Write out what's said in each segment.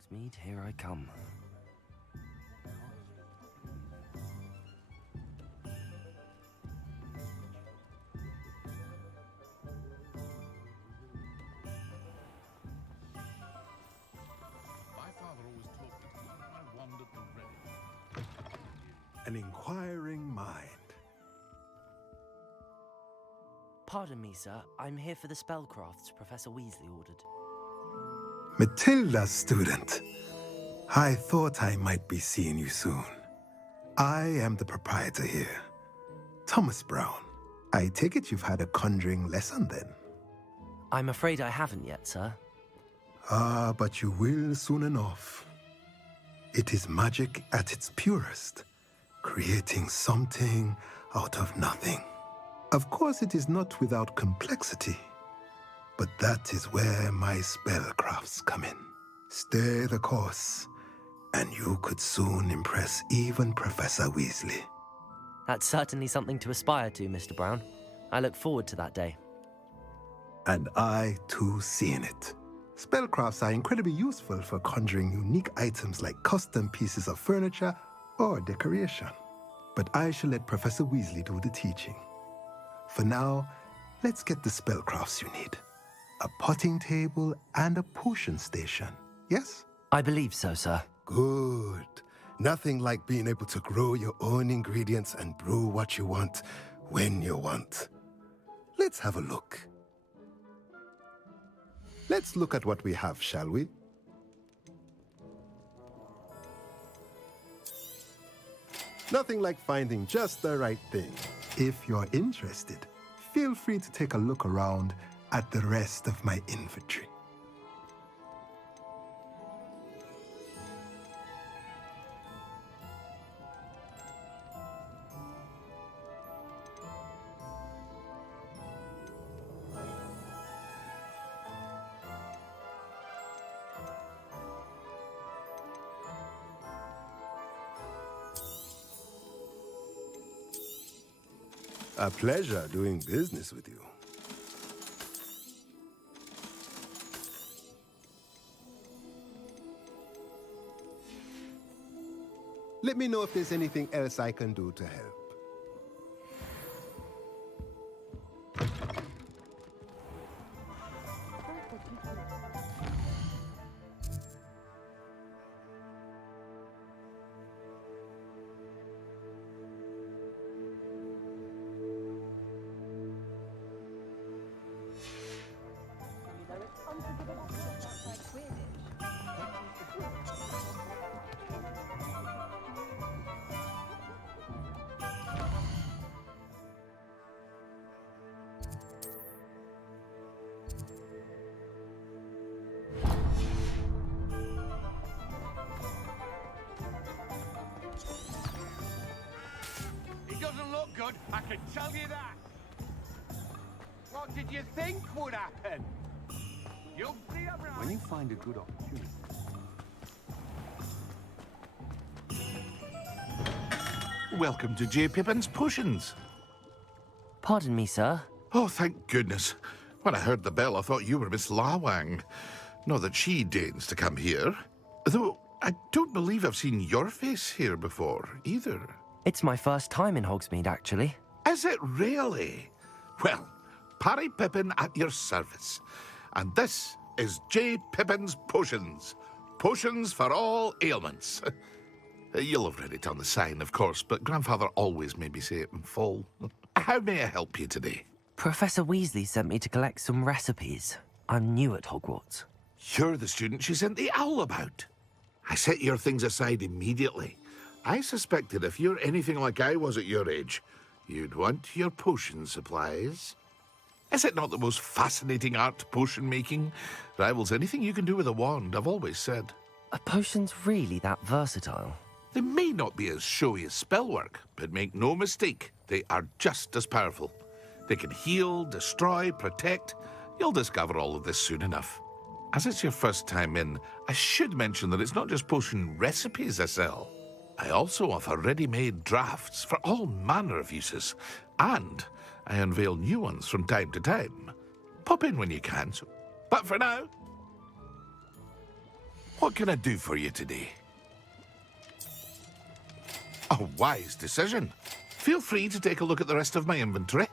Hogsmeade, here I come. My father always taught me to keep my wand at the ready. An inquiring mind. Pardon me, sir. I'm here for the spellcrafts Professor Weasley ordered. Matilda's student. I thought I might be seeing you soon. I am the proprietor here, Thomas Brown. I take it you've had a conjuring lesson then? I'm afraid I haven't yet, sir. Ah, but you will soon enough. It is magic at its purest, creating something out of nothing. Of course, it is not without complexity, but that is where my spellcrafts come in. Stay the course, and you could soon impress even Professor Weasley. That's certainly something to aspire to, Mr. Brown. I look forward to that day. And I, too, seeing it. Spellcrafts are incredibly useful for conjuring unique items like custom pieces of furniture or decoration. But I shall let Professor Weasley do the teaching. For now, let's get the spellcrafts you need. A potting table and a potion station, yes? I believe so, sir. Good. Nothing like being able to grow your own ingredients and brew what you want when you want. Let's have a look. Let's look at what we have, shall we? Nothing like finding just the right thing. If you're interested, feel free to take a look around at the rest of my inventory. A pleasure doing business with you. Let me know if there's anything else I can do to help. Doesn't look good, I can tell you that. What did you think would happen? YogDhir, right? When you find a good opportunity. Welcome to J. Pippin's Potions. Pardon me, sir. Oh, thank goodness. When I heard the bell, I thought you were Miss Lawang. Not that she deigns to come here. Though, I don't believe I've seen your face here before, either. It's my first time in Hogsmeade, actually. Is it really? Well, Parry Pippin at your service. And this is J. Pippin's Potions. Potions for all ailments. You'll have read it on the sign, of course, but Grandfather always made me say it in full. How may I help you today? Professor Weasley sent me to collect some recipes. I'm new at Hogwarts. You're the student she sent the owl about. I set your things aside immediately. I suspected if you're anything like I was at your age, you'd want your potion supplies. Is it not the most fascinating art, potion making? Rivals anything you can do with a wand, I've always said. Are potions really that versatile? They may not be as showy as spellwork, but make no mistake, they are just as powerful. They can heal, destroy, protect. You'll discover all of this soon enough. As it's your first time in, I should mention that it's not just potion recipes I sell. I also offer ready-made drafts for all manner of uses, and I unveil new ones from time to time. Pop in when you can, but for now... What can I do for you today? A wise decision. Feel free to take a look at the rest of my inventory,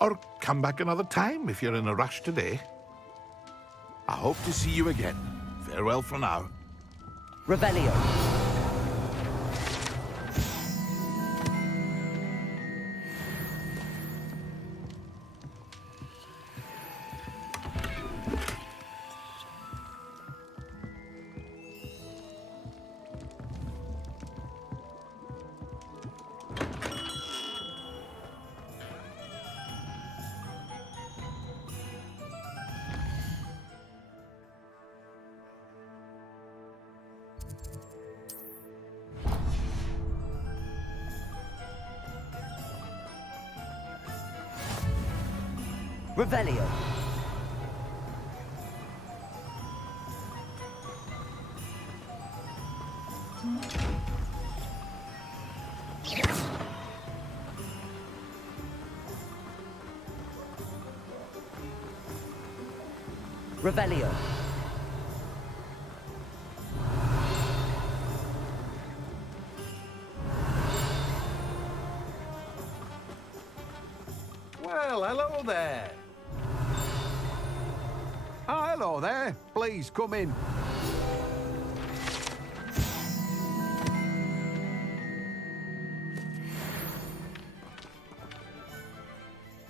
or come back another time if you're in a rush today. I hope to see you again. Farewell for now. Revelio. Revelio. Revelio. Well, hello there. Oh, hello there. Please come in.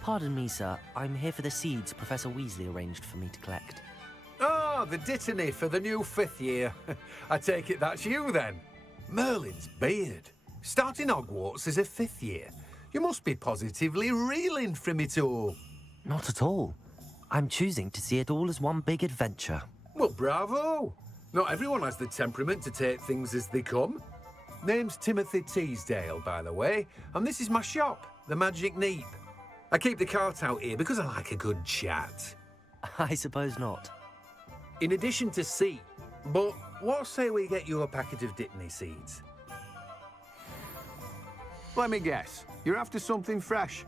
Pardon me, sir. I'm here for the seeds Professor Weasley arranged for me to collect. Oh, the dittany for the new 5th year. I take it that's you, then. Merlin's beard. Starting Hogwarts as a 5th year. You must be positively reeling from it all. Not at all. I'm choosing to see it all as one big adventure. Well, bravo. Not everyone has the temperament to take things as they come. Name's Timothy Teasdale, by the way, and this is my shop, the Magic Neep. I keep the cart out here because I like a good chat. I suppose not. In addition to seed, but what say we get you a packet of dittany seeds? Let me guess. You're after something fresh.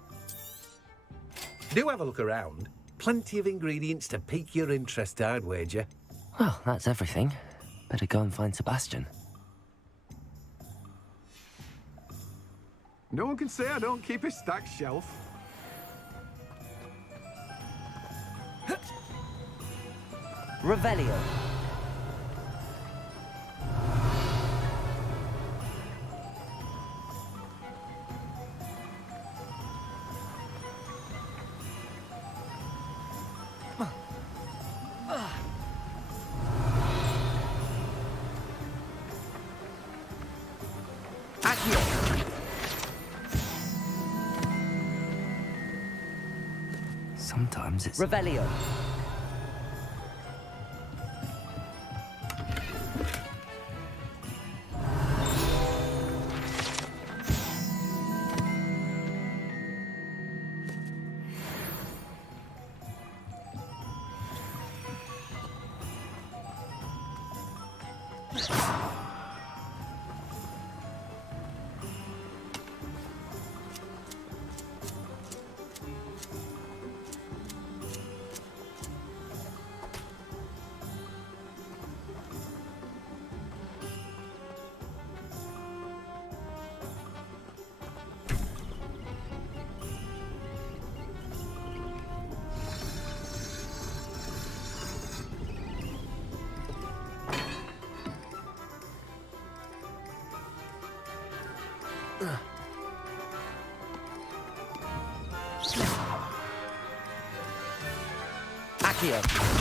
Do have a look around. Plenty of ingredients to pique your interest, I'd wager. Well, that's everything. Better go and find Sebastian. No one can say I don't keep a stacked shelf. Revelio. Sometimes it's... Revelio. Accio.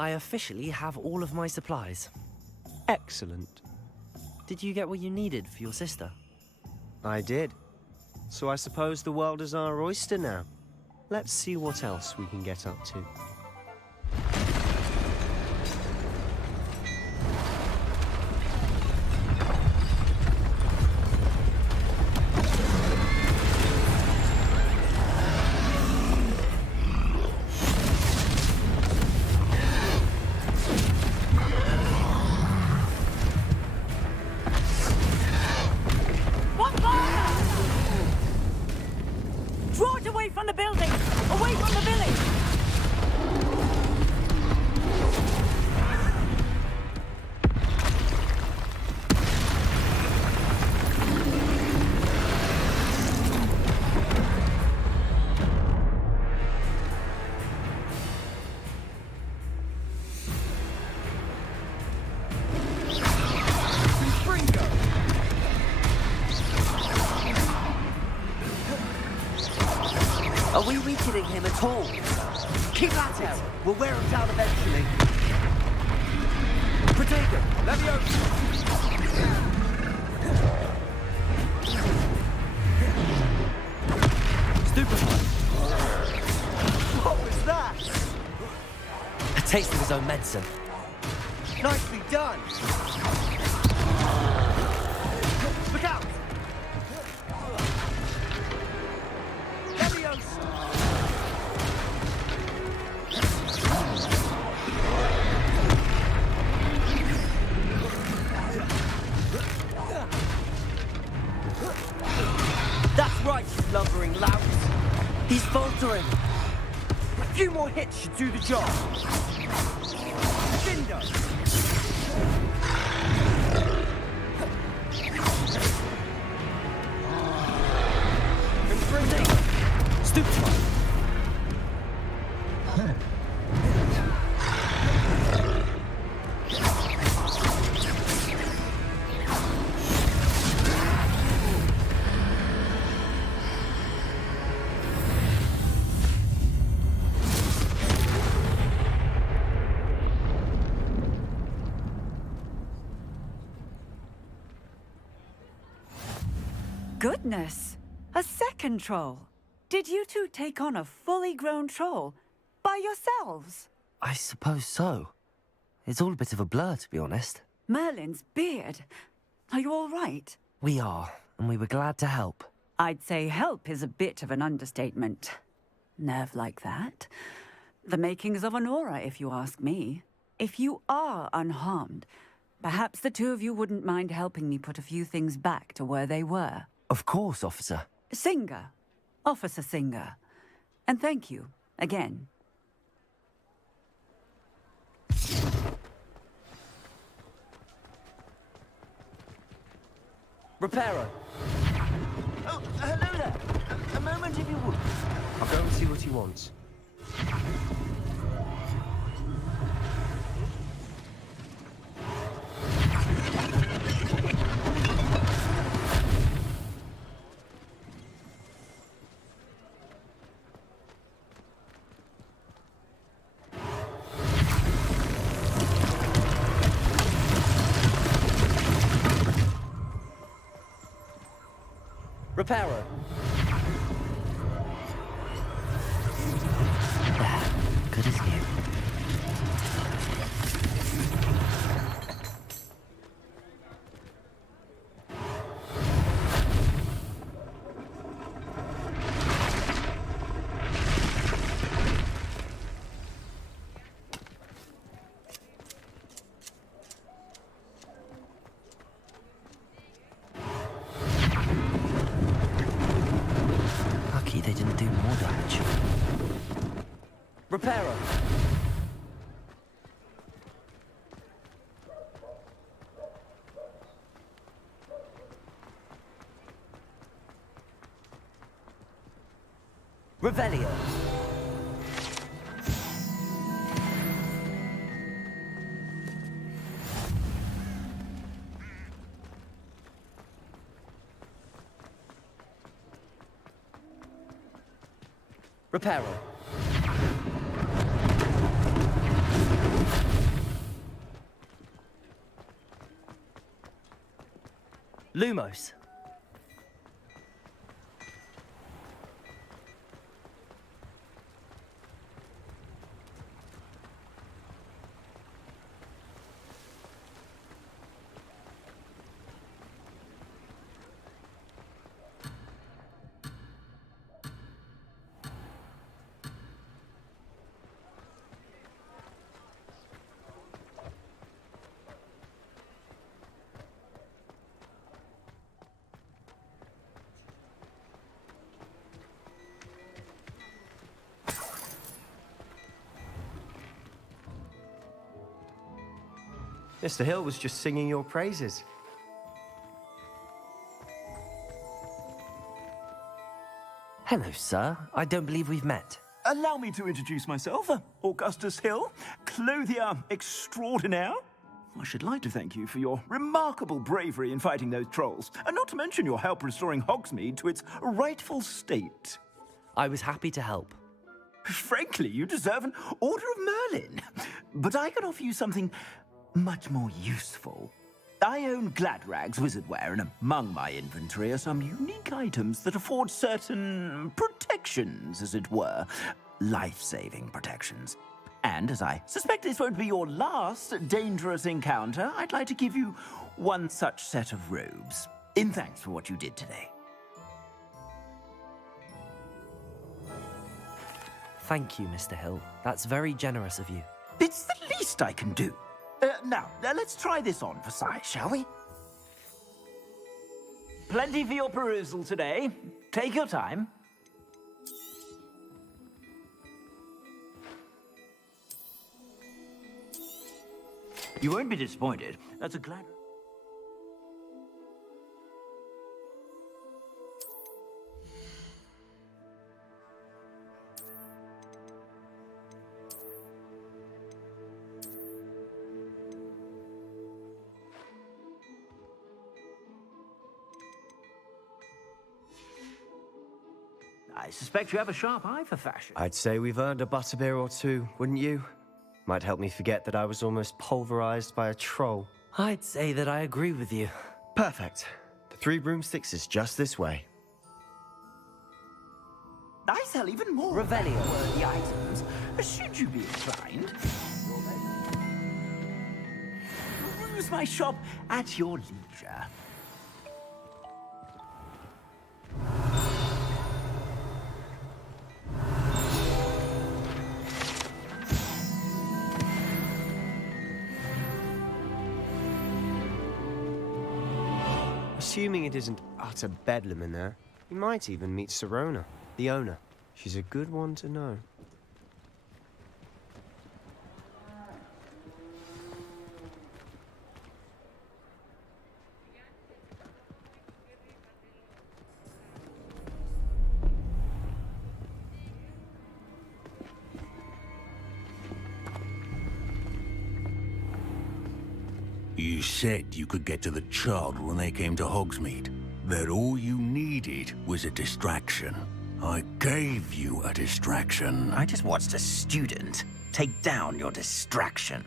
I officially have all of my supplies. Excellent. Did you get what you needed for your sister? I did. So I suppose the world is our oyster now. Let's see what else we can get up to. tall. Keep at it. We'll wear them down eventually. Potato, Leviosa! Stupefy. What was that? A taste of his own medicine. Nicely done! Look out! Leviosa! That's right, you lumbering lout. He's faltering. A few more hits should do the job. Cinder! Stupefy. Goodness! A second troll! Did you two take on a fully grown troll? By yourselves? I suppose so. It's all a bit of a blur, to be honest. Merlin's beard. Are you all right? We are, and we were glad to help. I'd say help is a bit of an understatement. Nerve like that. The makings of an aura, if you ask me. If you are unharmed, perhaps the two of you wouldn't mind helping me put a few things back to where they were. Of course, officer. Singer. Officer Singer. And thank you, again. Reparo. Oh, hello there. A moment if you would. I'll go and see what he wants. Reparo. Good as new. Lucky they didn't do more damage. Reparo. Revelio. Reparo. Lumos. Mr. Hill was just singing your praises. Hello, sir. I don't believe we've met. Allow me to introduce myself, Augustus Hill, clothier extraordinaire. I should like to thank you for your remarkable bravery in fighting those trolls, and not to mention your help restoring Hogsmeade to its rightful state. I was happy to help. Frankly, you deserve an Order of Merlin. But I can offer you something much more useful. I own Gladrag's wizardware, and among my inventory are some unique items that afford certain protections, as it were. Life-saving protections. And as I suspect this won't be your last dangerous encounter, I'd like to give you one such set of robes, in thanks for what you did today. Thank you, Mr. Hill. That's very generous of you. It's the least I can do. Now, let's try this on for size, shall we? Plenty for your perusal today. Take your time. You won't be disappointed. That's a glad... I suspect you have a sharp eye for fashion. I'd say we've earned a butterbeer or two, wouldn't you? Might help me forget that I was almost pulverized by a troll. I'd say that I agree with you. Perfect. The 3 broomsticks is just this way. I sell even more Revelio-worthy items, should you be inclined. Peruse my shop at your leisure. Assuming it isn't utter bedlam in there, you might even meet Sirona, the owner. She's a good one to know. You said you could get to the child when they came to Hogsmeade. That all you needed was a distraction. I gave you a distraction. I just watched a student take down your distraction.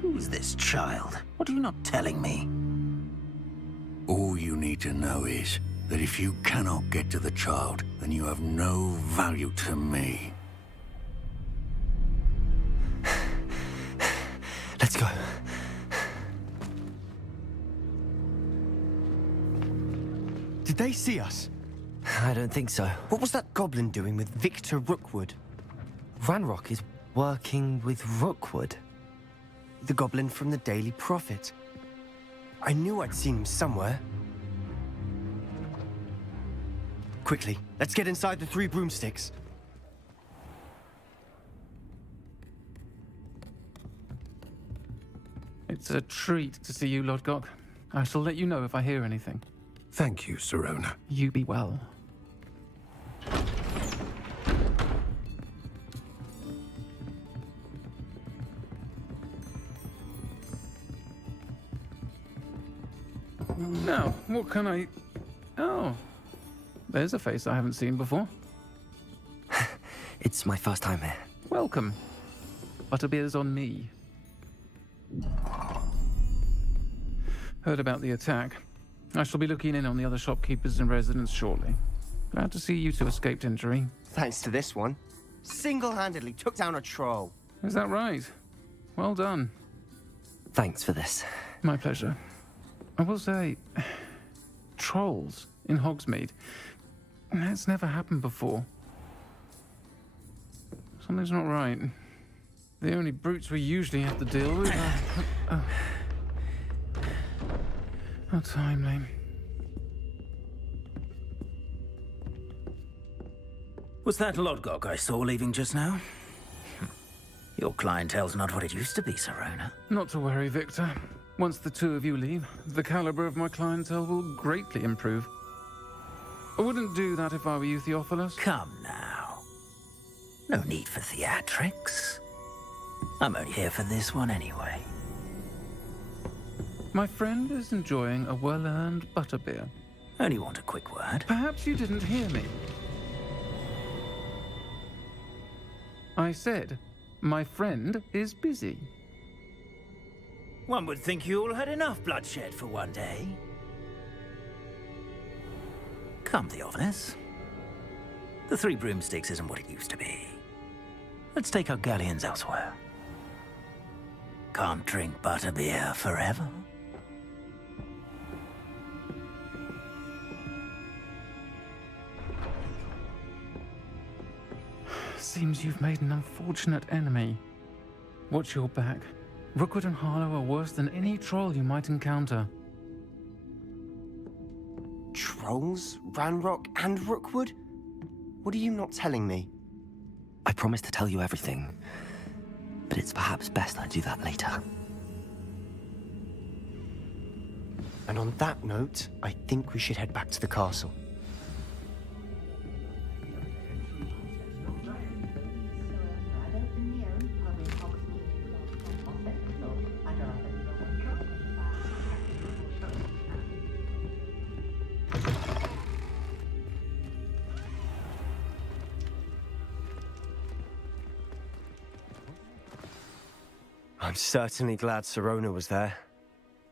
Who's this child? What are you not telling me? All you need to know is that if you cannot get to the child, then you have no value to me. Let's go. Did they see us? I don't think so. What was that goblin doing with Victor Rookwood? Ranrock is working with Rookwood. The goblin from the Daily Prophet. I knew I'd seen him somewhere. Quickly, let's get inside the 3 broomsticks. It's a treat to see you, Lodgok. I shall let you know if I hear anything. Thank you, Sirona. You be well. Now, what can I... Oh, there's a face I haven't seen before. It's my first time here. Welcome. Butterbeer's on me. Heard about the attack. I shall be looking in on the other shopkeepers and residents shortly. Glad to see you two escaped injury. Thanks to this one. Single-handedly took down a troll. Is that right? Well done. Thanks for this. My pleasure. I will say, trolls in Hogsmeade. That's never happened before. Something's not right. The only brutes we usually have to deal with are... How timely. Was that Lodgok I saw leaving just now? Your clientele's not what it used to be, Sirona. Not to worry, Victor. Once the 2 of you leave, the caliber of my clientele will greatly improve. I wouldn't do that if I were you, Theophilus. Come now. No need for theatrics. I'm only here for this one anyway. My friend is enjoying a well-earned butterbeer. Only want a quick word. Perhaps you didn't hear me. I said, my friend is busy. One would think you all had enough bloodshed for one day. Come, Theophilus. The Three Broomsticks isn't what it used to be. Let's take our galleons elsewhere. Can't drink butterbeer forever. Seems you've made an unfortunate enemy. Watch your back. Rookwood and Harlow are worse than any troll you might encounter. Trolls? Ranrock and Rookwood? What are you not telling me? I promised to tell you everything, but it's perhaps best I do that later. And on that note, I think we should head back to the castle. I'm certainly glad Sirona was there.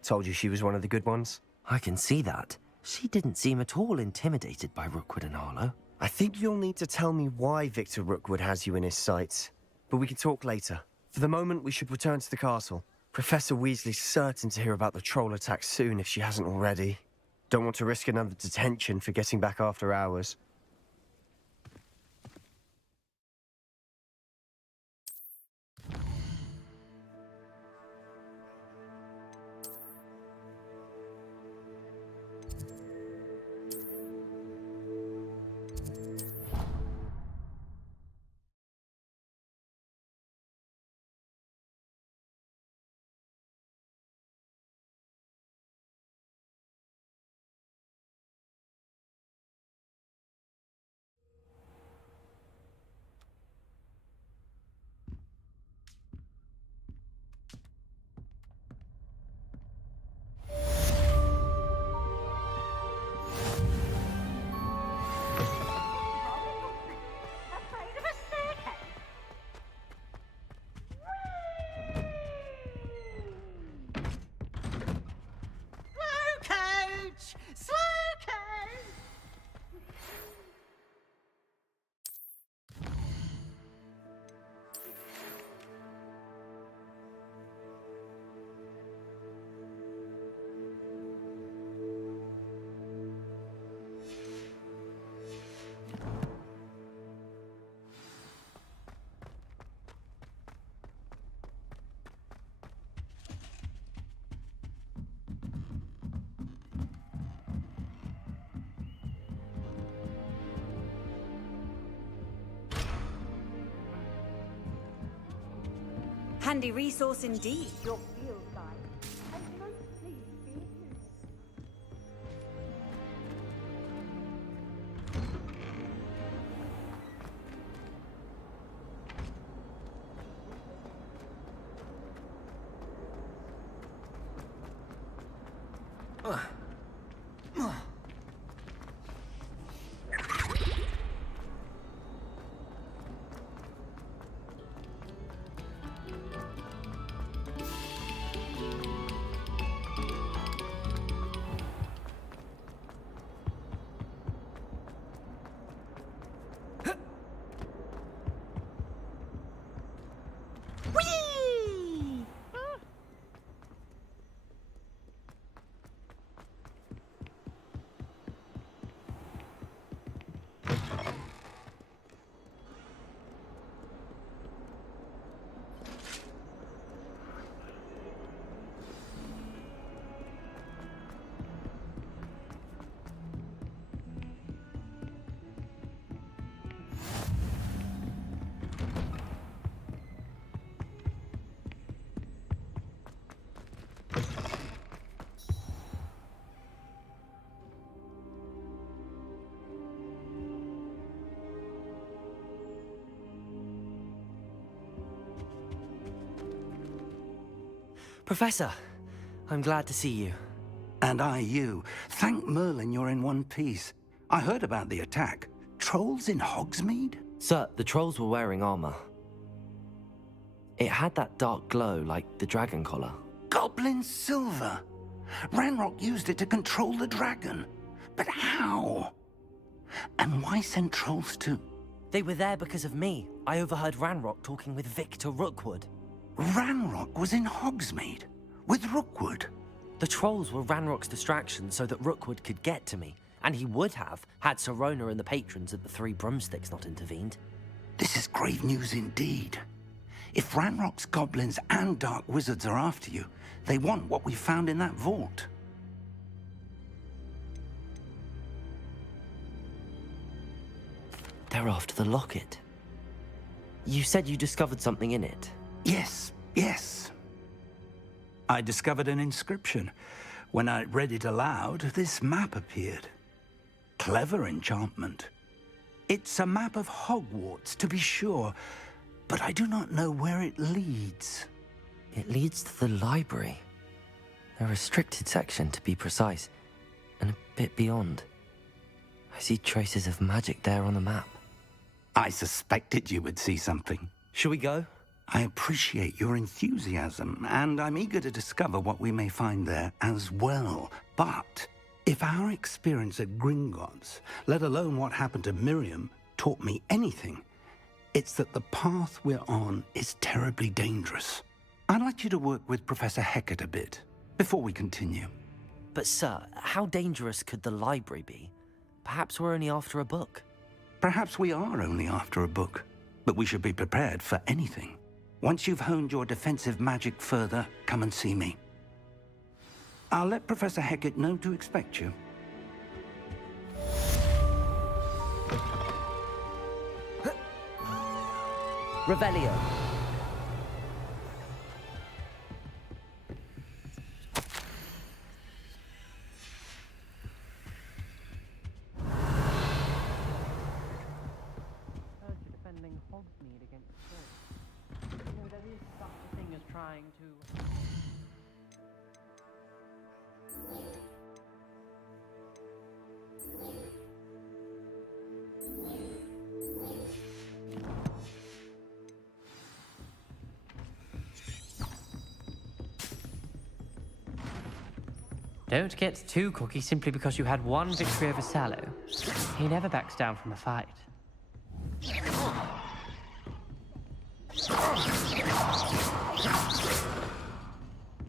Told you she was one of the good ones. I can see that. She didn't seem at all intimidated by Rookwood and Harlow. I think you'll need to tell me why Victor Rookwood has you in his sights. But we can talk later. For the moment, we should return to the castle. Professor Weasley's certain to hear about the troll attack soon if she hasn't already. Don't want to risk another detention for getting back after hours. Handy resource indeed, your field guide. I'm most pleased to be of use. Professor, I'm glad to see you. And I you. Thank Merlin you're in one piece. I heard about the attack. Trolls in Hogsmeade? Sir, the trolls were wearing armor. It had that dark glow like the dragon collar. Goblin silver! Ranrock used it to control the dragon. But how? And why send trolls too? They were there because of me. I overheard Ranrock talking with Victor Rookwood. Ranrock was in Hogsmeade with Rookwood. The trolls were Ranrock's distraction so that Rookwood could get to me. And he would have, had Sirona and the patrons at the Three Broomsticks not intervened. This is grave news indeed. If Ranrock's goblins and dark wizards are after you, they want what we found in that vault. They're after the locket. You said you discovered something in it. Yes. I discovered an inscription. When I read it aloud, this map appeared. Clever enchantment. It's a map of Hogwarts, to be sure, but I do not know where it leads. It leads to the library. A restricted section, to be precise, and a bit beyond. I see traces of magic there on the map. I suspected you would see something. Shall we go? I appreciate your enthusiasm, and I'm eager to discover what we may find there as well. But if our experience at Gringotts, let alone what happened to Miriam, taught me anything, it's that the path we're on is terribly dangerous. I'd like you to work with Professor Hecat a bit before we continue. But sir, how dangerous could the library be? Perhaps we're only after a book. Perhaps we are only after a book, but we should be prepared for anything. Once you've honed your defensive magic further, come and see me. I'll let Professor Hecat know to expect you. Revelio. Defending Hogsmeade against trolls. You know, there is such a thing as trying to... Don't get too cocky simply because you had one victory over Sallow. He never backs down from a fight.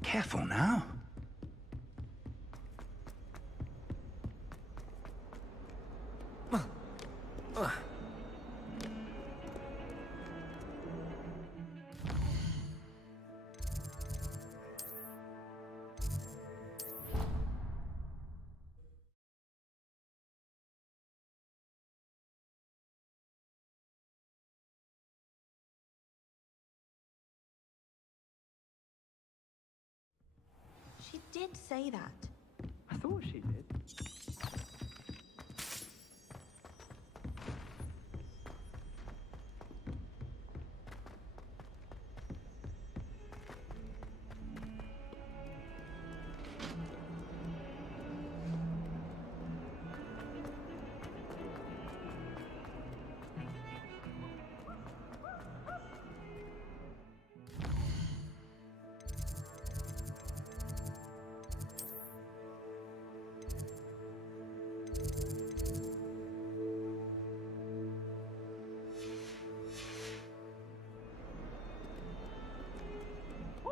Careful now. She did say that. I thought she did.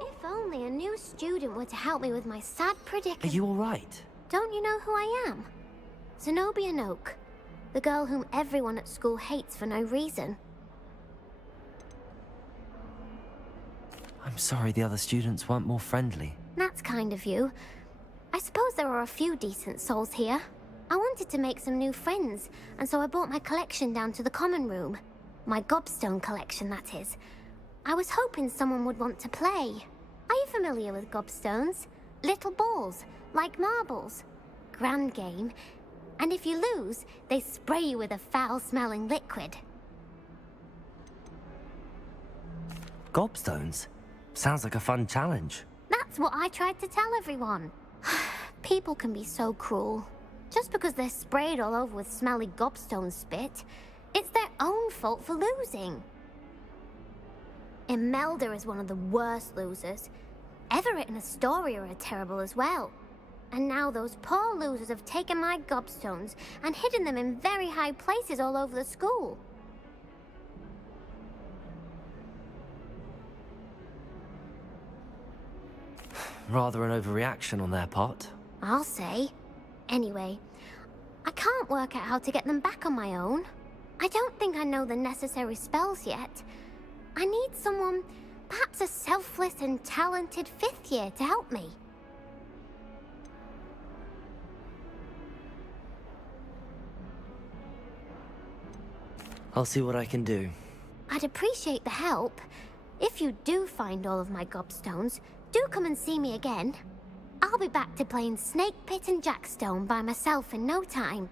If only a new student were to help me with my sad predicament. Are you all right? Don't you know who I am? Zenobia Noak, the girl whom everyone at school hates for no reason. I'm sorry the other students weren't more friendly. That's kind of you. I suppose there are a few decent souls here. I wanted to make some new friends, and so I brought my collection down to the common room. My gobstone collection, that is. I was hoping someone would want to play. Are you familiar with gobstones? Little balls, like marbles. Grand game. And if you lose, they spray you with a foul-smelling liquid. Gobstones? Sounds like a fun challenge. That's what I tried to tell everyone. People can be so cruel. Just because they're sprayed all over with smelly gobstone spit, it's their own fault for losing. Imelda is one of the worst losers. Everett and Astoria are terrible as well. And now those poor losers have taken my gobstones and hidden them in very high places all over the school. Rather an overreaction on their part. I'll say. Anyway, I can't work out how to get them back on my own. I don't think I know the necessary spells yet. I need someone, perhaps a selfless and talented 5th year to help me. I'll see what I can do. I'd appreciate the help. If you do find all of my gobstones, do come and see me again. I'll be back to playing Snake Pit and Jackstone by myself in no time.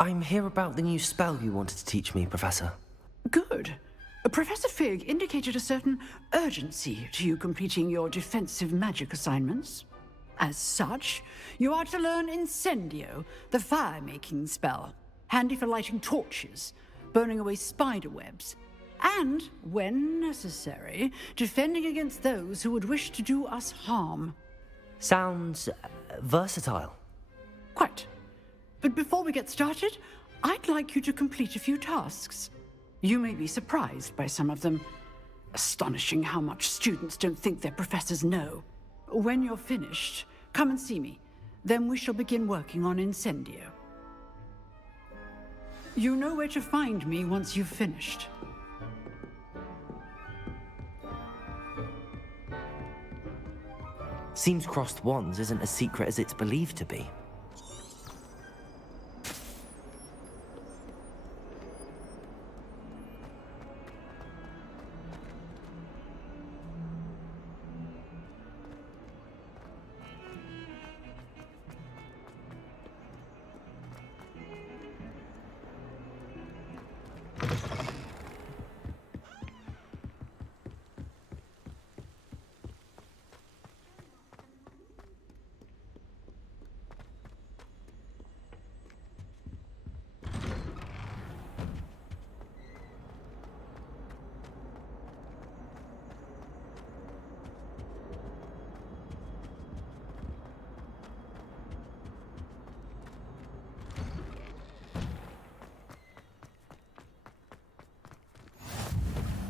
I'm here about the new spell you wanted to teach me, Professor. Good. Professor Fig indicated a certain urgency to you completing your defensive magic assignments. As such, you are to learn Incendio, the fire-making spell, handy for lighting torches, burning away spider webs, and, when necessary, defending against those who would wish to do us harm. Sounds versatile. Quite. But before we get started, I'd like you to complete a few tasks. You may be surprised by some of them. Astonishing how much students don't think their professors know. When you're finished, come and see me. Then we shall begin working on Incendio. You know where to find me once you've finished. Seems crossed wands isn't as secret as it's believed to be.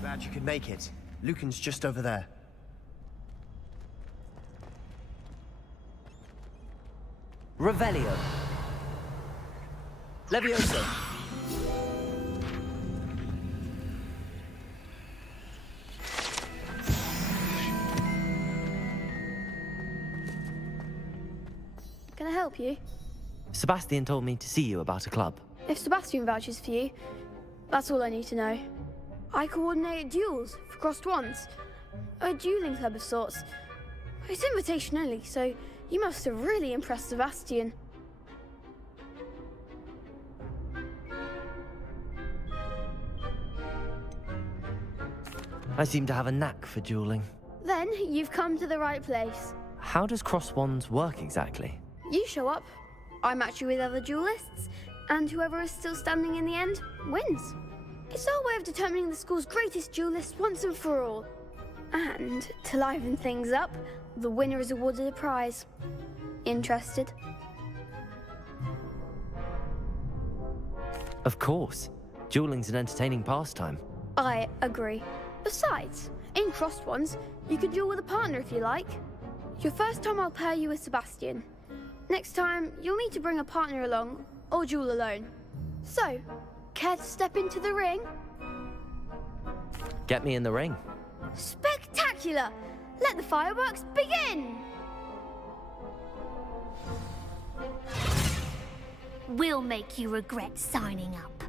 Glad you could make it. Lucan's just over there. Revelio. Levioso. Can I help you? Sebastian told me to see you about a club. If Sebastian vouches for you, that's all I need to know. I coordinate duels for crossed wands. A dueling club of sorts. It's invitation only, so you must have really impressed Sebastian. I seem to have a knack for dueling. Then you've come to the right place. How does cross wands work exactly? You show up, I match you with other duelists, and whoever is still standing in the end wins. It's our way of determining the school's greatest duelist once and for all. And to liven things up, the winner is awarded a prize. Interested? Of course. Dueling's an entertaining pastime. I agree. Besides, in crossed ones, you could duel with a partner if you like. Your first time I'll pair you with Sebastian. Next time, you'll need to bring a partner along, or duel alone. So, care to step into the ring? Get me in the ring. Spectacular! Let the fireworks begin! We'll make you regret signing up.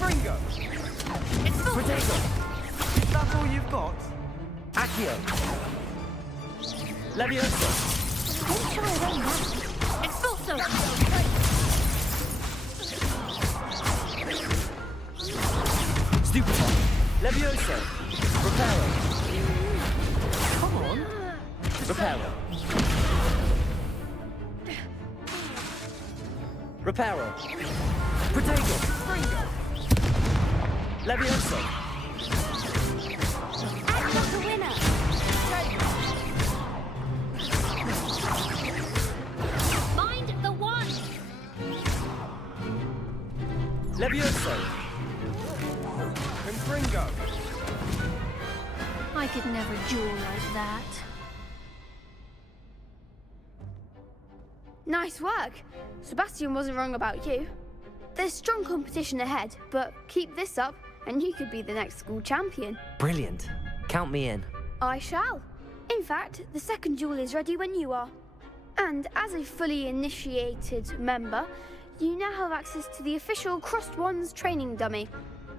Ringo! It's full. Potato! Is that all you've got? Accio! Levioso! Don't try away now. It's full so. Stupefy! Levioso! Reparo! Come on! Reparo! Reparo! Potato! Levioso! Act like a winner. Mind the one. Levioso! Confringo! I could never duel like that. Nice work. Sebastian wasn't wrong about you. There's strong competition ahead, but keep this up and you could be the next school champion. Brilliant. Count me in. I shall. In fact, the second duel is ready when you are. And as a fully initiated member, you now have access to the official Crossed Wands training dummy.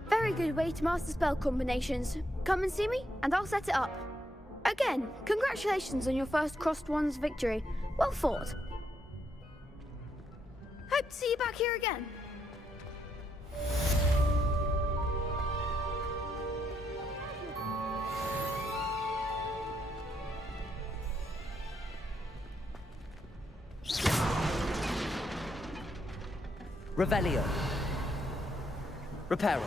Very good way to master spell combinations. Come and see me, and I'll set it up. Again, congratulations on your first Crossed Wands victory. Well fought. Hope to see you back here again. Revelio. Reparo.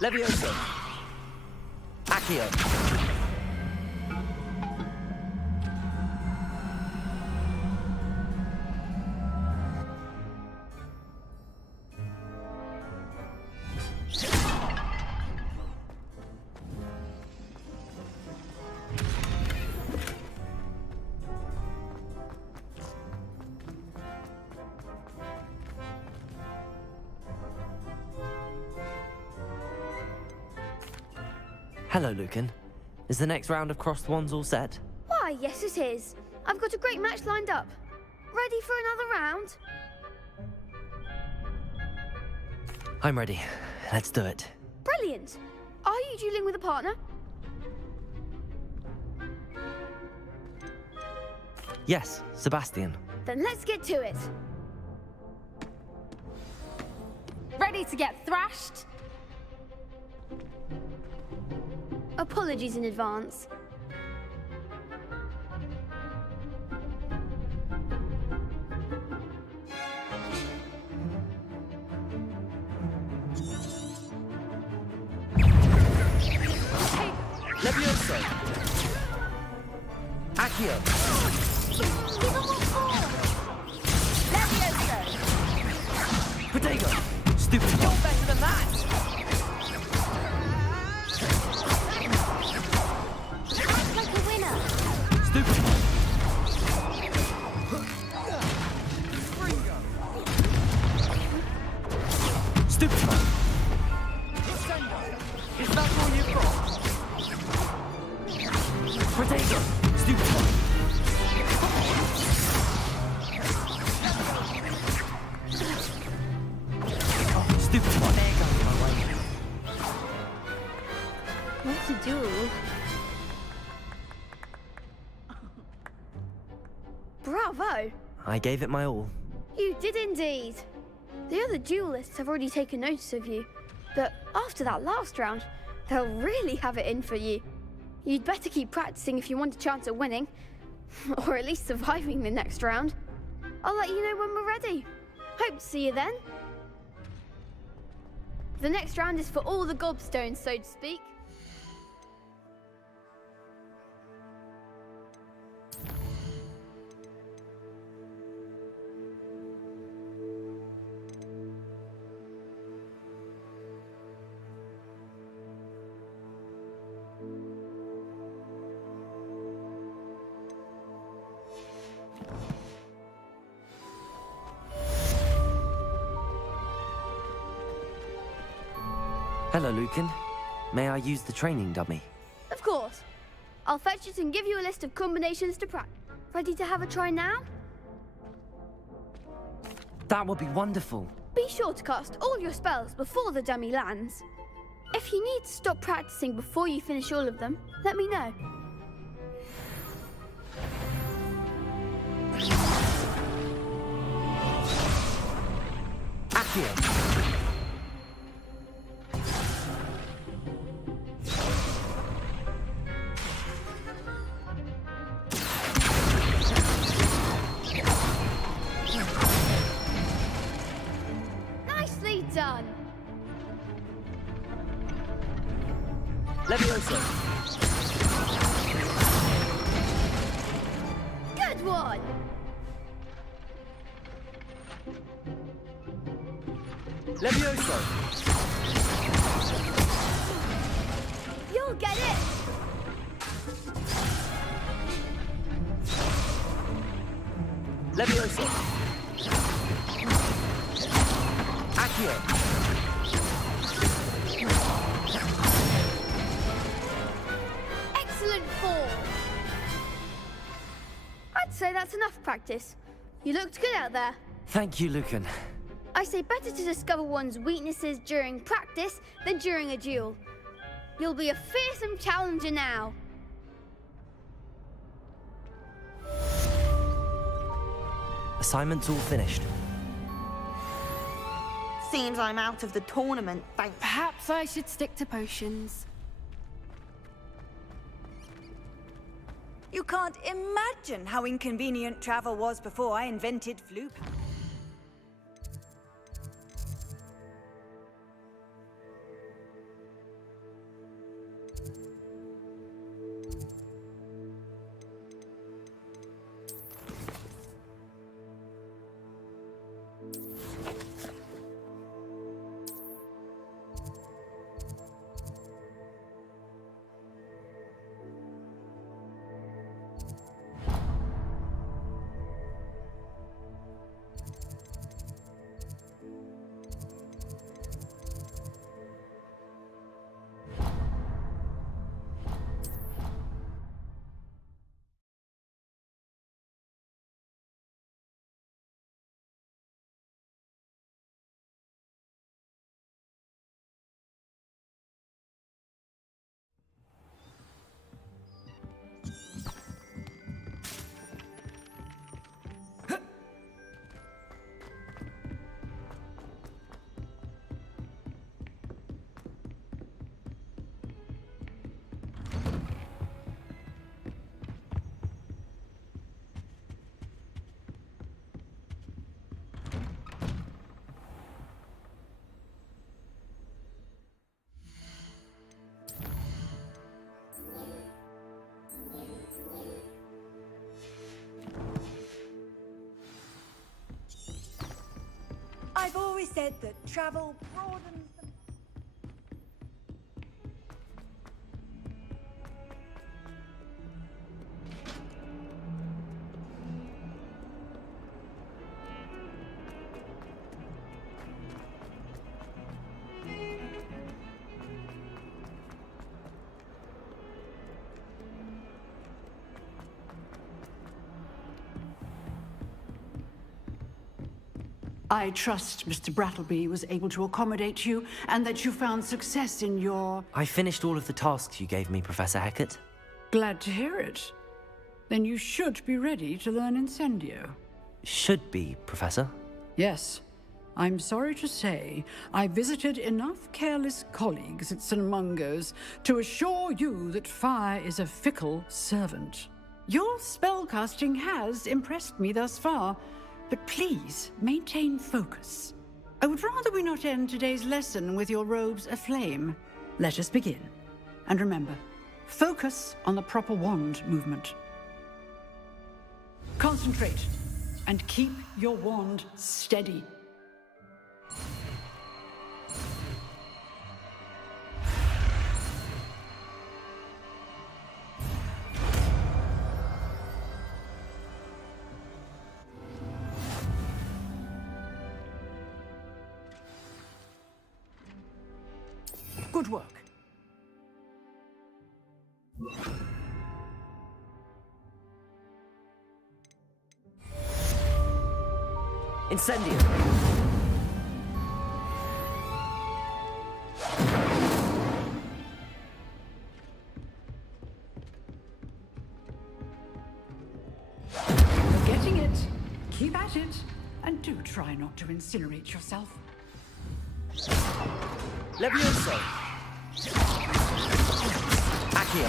Levioso. Accio. Hello, Lucan. Is the next round of Crossed Wands all set? Why, yes it is. I've got a great match lined up. Ready for another round? I'm ready. Let's do it. Brilliant. Are you dueling with a partner? Yes, Sebastian. Then let's get to it. Ready to get thrashed? Apologies in advance. Levioso! Accio! Potato! Stupid! You're better than that! Act like a winner. Stupid! Stupid! Is that all you've got? Potato! Stupid! Oh, stupid one. There goes my way. What to do? Bravo! I gave it my all. You did indeed. The other duelists have already taken notice of you, but after that last round, they'll really have it in for you. You'd better keep practicing if you want a chance at winning, or at least surviving the next round. I'll let you know when we're ready. Hope to see you then. The next round is for all the gobstones, so to speak. Hello, Lucan. May I use the training dummy? Of course. I'll fetch it and give you a list of combinations to practice. Ready to have a try now? That would be wonderful. Be sure to cast all your spells before the dummy lands. If you need to stop practicing before you finish all of them, let me know. Accio. Nicely done. Levioso. Good one. Levioso. You'll get it. Levioso. Accio. Excellent form. I'd say that's enough practice. You looked good out there. Thank you, Lucan. I say better to discover one's weaknesses during practice than during a duel. You'll be a fearsome challenger now. Assignment's all finished. Seems I'm out of the tournament, thanks. Perhaps I should stick to potions. You can't imagine how inconvenient travel was before I invented flu powder. I've always said that travel broadens the... I trust Mr. Brattleby was able to accommodate you, and that you found success in your... I finished all of the tasks you gave me, Professor Hecat. Glad to hear it. Then you should be ready to learn Incendio. Should be, Professor. Yes. I'm sorry to say, I visited enough careless colleagues at St. Mungo's to assure you that fire is a fickle servant. Your spellcasting has impressed me thus far, but please maintain focus. I would rather we not end today's lesson with your robes aflame. Let us begin. And remember, focus on the proper wand movement. Concentrate, and keep your wand steady. Good work. Incendio! You're getting it. Keep at it. And do try not to incinerate yourself. Levioso! Accio!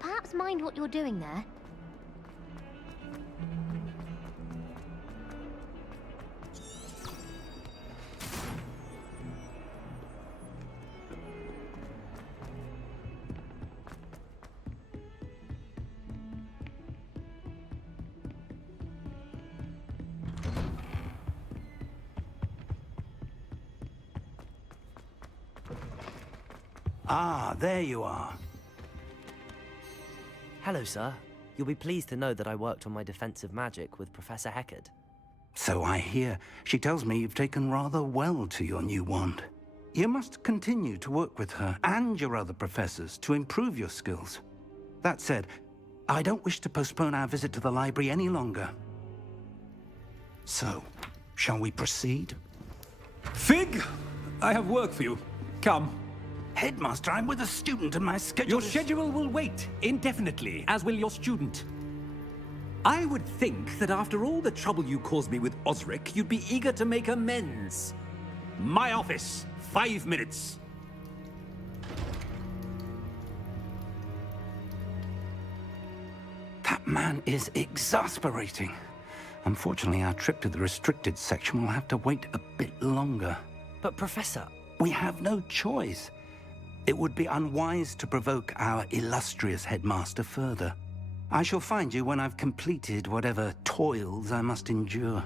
Perhaps mind what you're doing there? Ah, there you are. Hello, sir. You'll be pleased to know that I worked on my defensive magic with Professor Heckard. So I hear. She tells me you've taken rather well to your new wand. You must continue to work with her and your other professors to improve your skills. That said, I don't wish to postpone our visit to the library any longer. So, shall we proceed? Fig! I have work for you. Come. Headmaster, I'm with a student and my schedule Your schedule will wait indefinitely, as will your student. I would think that after all the trouble you caused me with Osric, you'd be eager to make amends. My office, 5 minutes. That man is exasperating. Unfortunately, our trip to the restricted section will have to wait a bit longer. But, Professor... We have no choice. It would be unwise to provoke our illustrious headmaster further. I shall find you when I've completed whatever toils I must endure.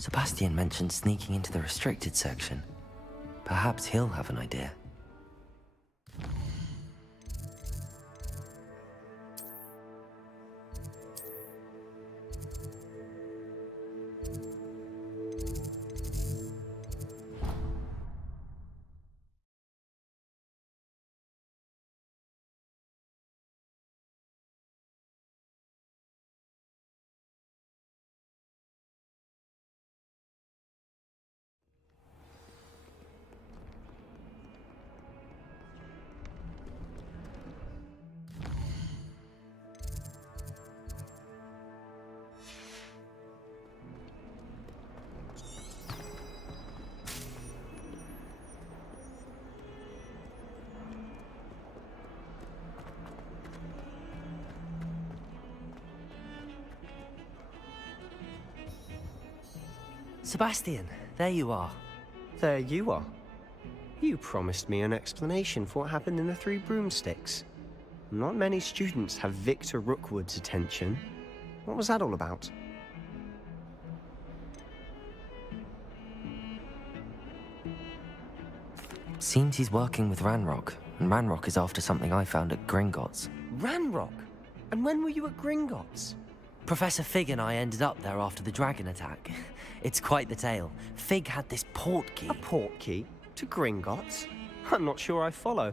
Sebastian mentioned sneaking into the restricted section. Perhaps he'll have an idea. Sebastian, there you are. There you are. You promised me an explanation for what happened in the Three Broomsticks. Not many students have Victor Rookwood's attention. What was that all about? Seems he's working with Ranrock, and Ranrock is after something I found at Gringotts. Ranrock? And when were you at Gringotts? Professor Fig and I ended up there after the dragon attack. It's quite the tale. Fig had this portkey. A portkey? To Gringotts? I'm not sure I follow.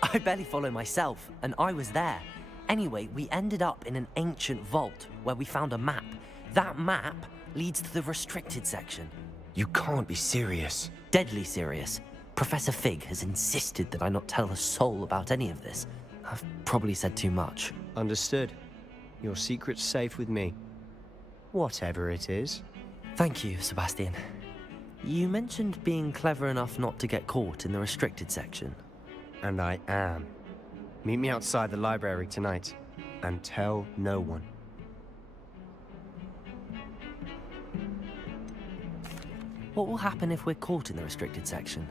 I barely follow myself, and I was there. Anyway, we ended up in an ancient vault where we found a map. That map leads to the restricted section. You can't be serious. Deadly serious. Professor Fig has insisted that I not tell a soul about any of this. I've probably said too much. Understood. Your secret's safe with me. Whatever it is. Thank you, Sebastian. You mentioned being clever enough not to get caught in the restricted section. And I am. Meet me outside the library tonight, and tell no one. What will happen if we're caught in the restricted section?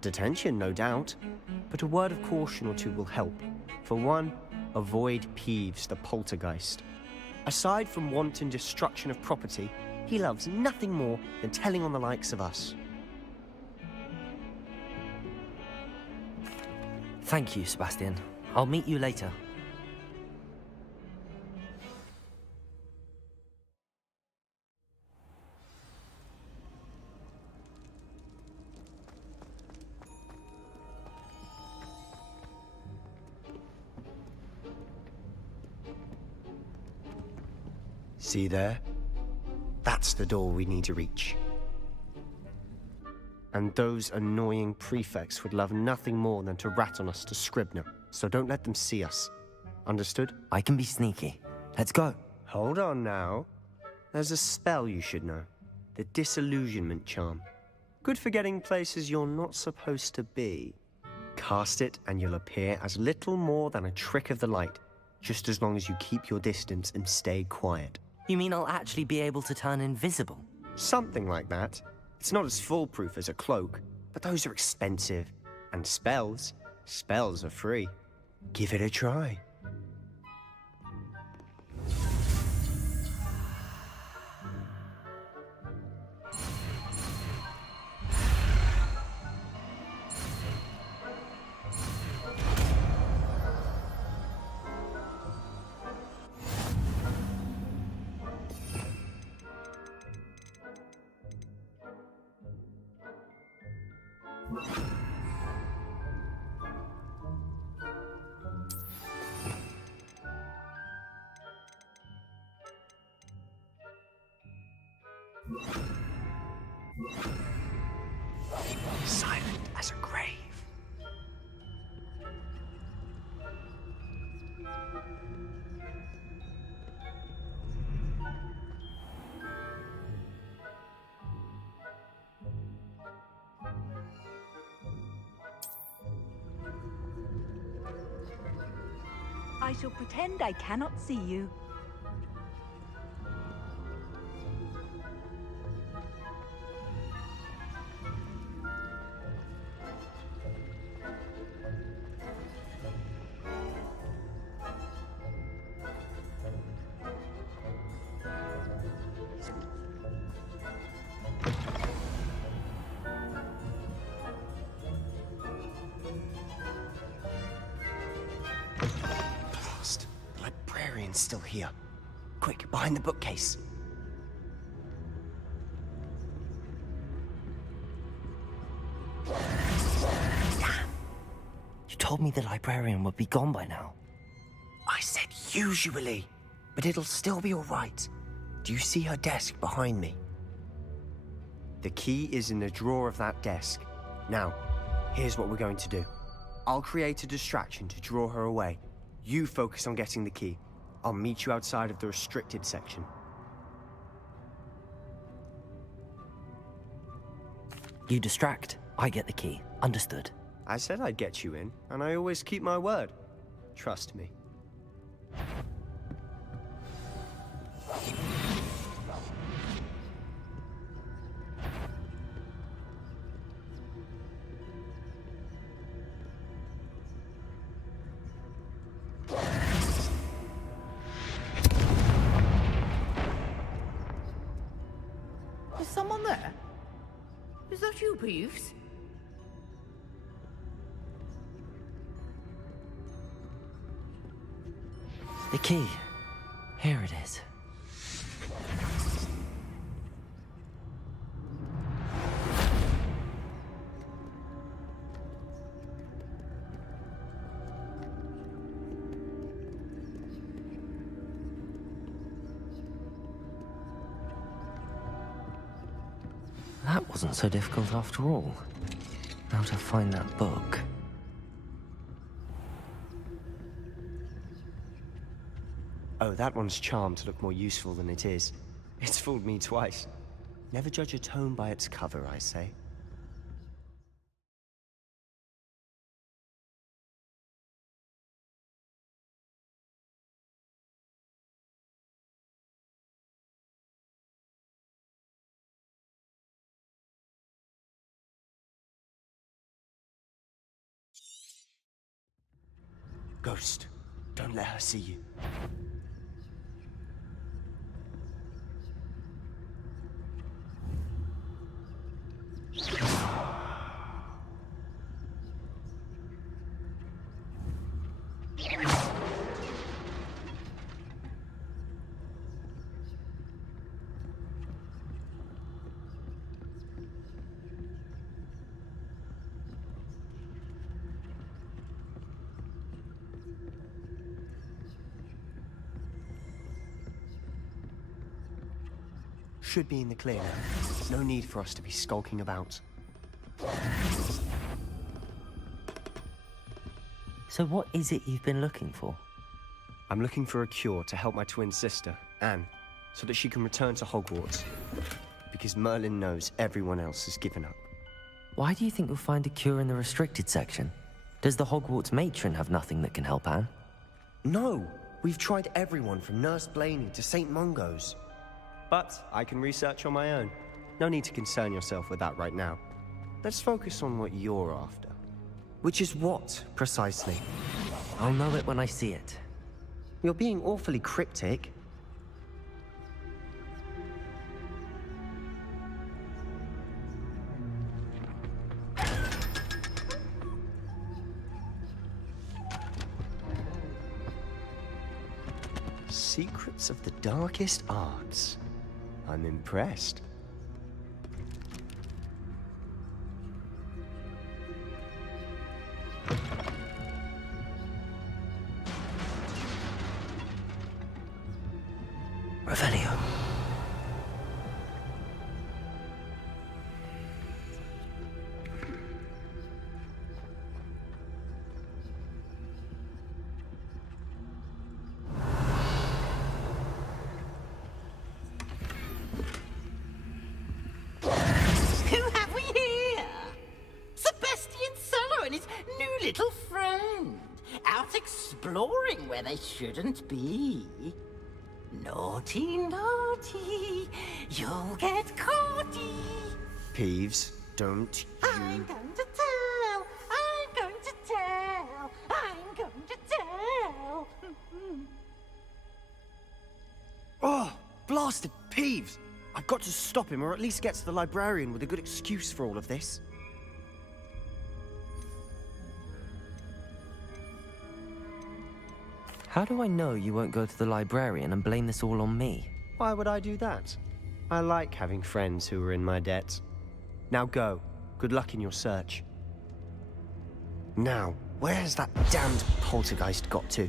Detention, no doubt. But a word of caution or two will help. For one, avoid Peeves, the poltergeist. Aside from wanton destruction of property, he loves nothing more than telling on the likes of us. Thank you, Sebastian. I'll meet you later. See there? That's the door we need to reach. And those annoying prefects would love nothing more than to rat on us to Scribner, so don't let them see us. Understood? I can be sneaky. Let's go. Hold on now. There's a spell you should know. The Disillusionment Charm. Good for getting places you're not supposed to be. Cast it and you'll appear as little more than a trick of the light, just as long as you keep your distance and stay quiet. You mean I'll actually be able to turn invisible? Something like that. It's not as foolproof as a cloak, but those are expensive. And spells are free. Give it a try. Silent as a grave. I shall pretend I cannot see you. librarian's still here. Quick, behind the bookcase. Damn. You told me the librarian would be gone by now. I said usually, but it'll still be all right. Do you see her desk behind me? The key is in the drawer of that desk. Now, here's what we're going to do. I'll create a distraction to draw her away. You focus on getting the key. I'll meet you outside of the restricted section. You distract, I get the key. Understood. I said I'd get you in, and I always keep my word. Trust me. Is someone there? Is that you, Peeves? The key. Here it is. That wasn't so difficult after all. Now to find that book. Oh, that one's charmed to look more useful than it is. It's fooled me twice. Never judge a tome by its cover, I say. Ghost, don't let her see you. Should be in the clear now. No need for us to be skulking about. So what is it you've been looking for? I'm looking for a cure to help my twin sister, Anne, so that she can return to Hogwarts. Because Merlin knows everyone else has given up. Why do you think you'll find a cure in the restricted section? Does the Hogwarts matron have nothing that can help Anne? No! We've tried everyone from Nurse Blaney to St. Mungo's. But I can research on my own. No need to concern yourself with that right now. Let's focus on what you're after. Which is what, precisely? I'll know it when I see it. You're being awfully cryptic. Secrets of the darkest arts. I'm impressed. Revelio. Who have we here? Sebastian Solo and his new little friend. Out exploring where they shouldn't be. Naughty, naughty, you'll get caughty. Peeves, don't you... I'm going to tell, I'm going to tell, I'm going to tell. Oh, blasted Peeves! I've got to stop him, or at least get to the librarian with a good excuse for all of this. How do I know you won't go to the librarian and blame this all on me? Why would I do that? I like having friends who are in my debt. Now go. Good luck in your search. Now, where's that damned poltergeist got to?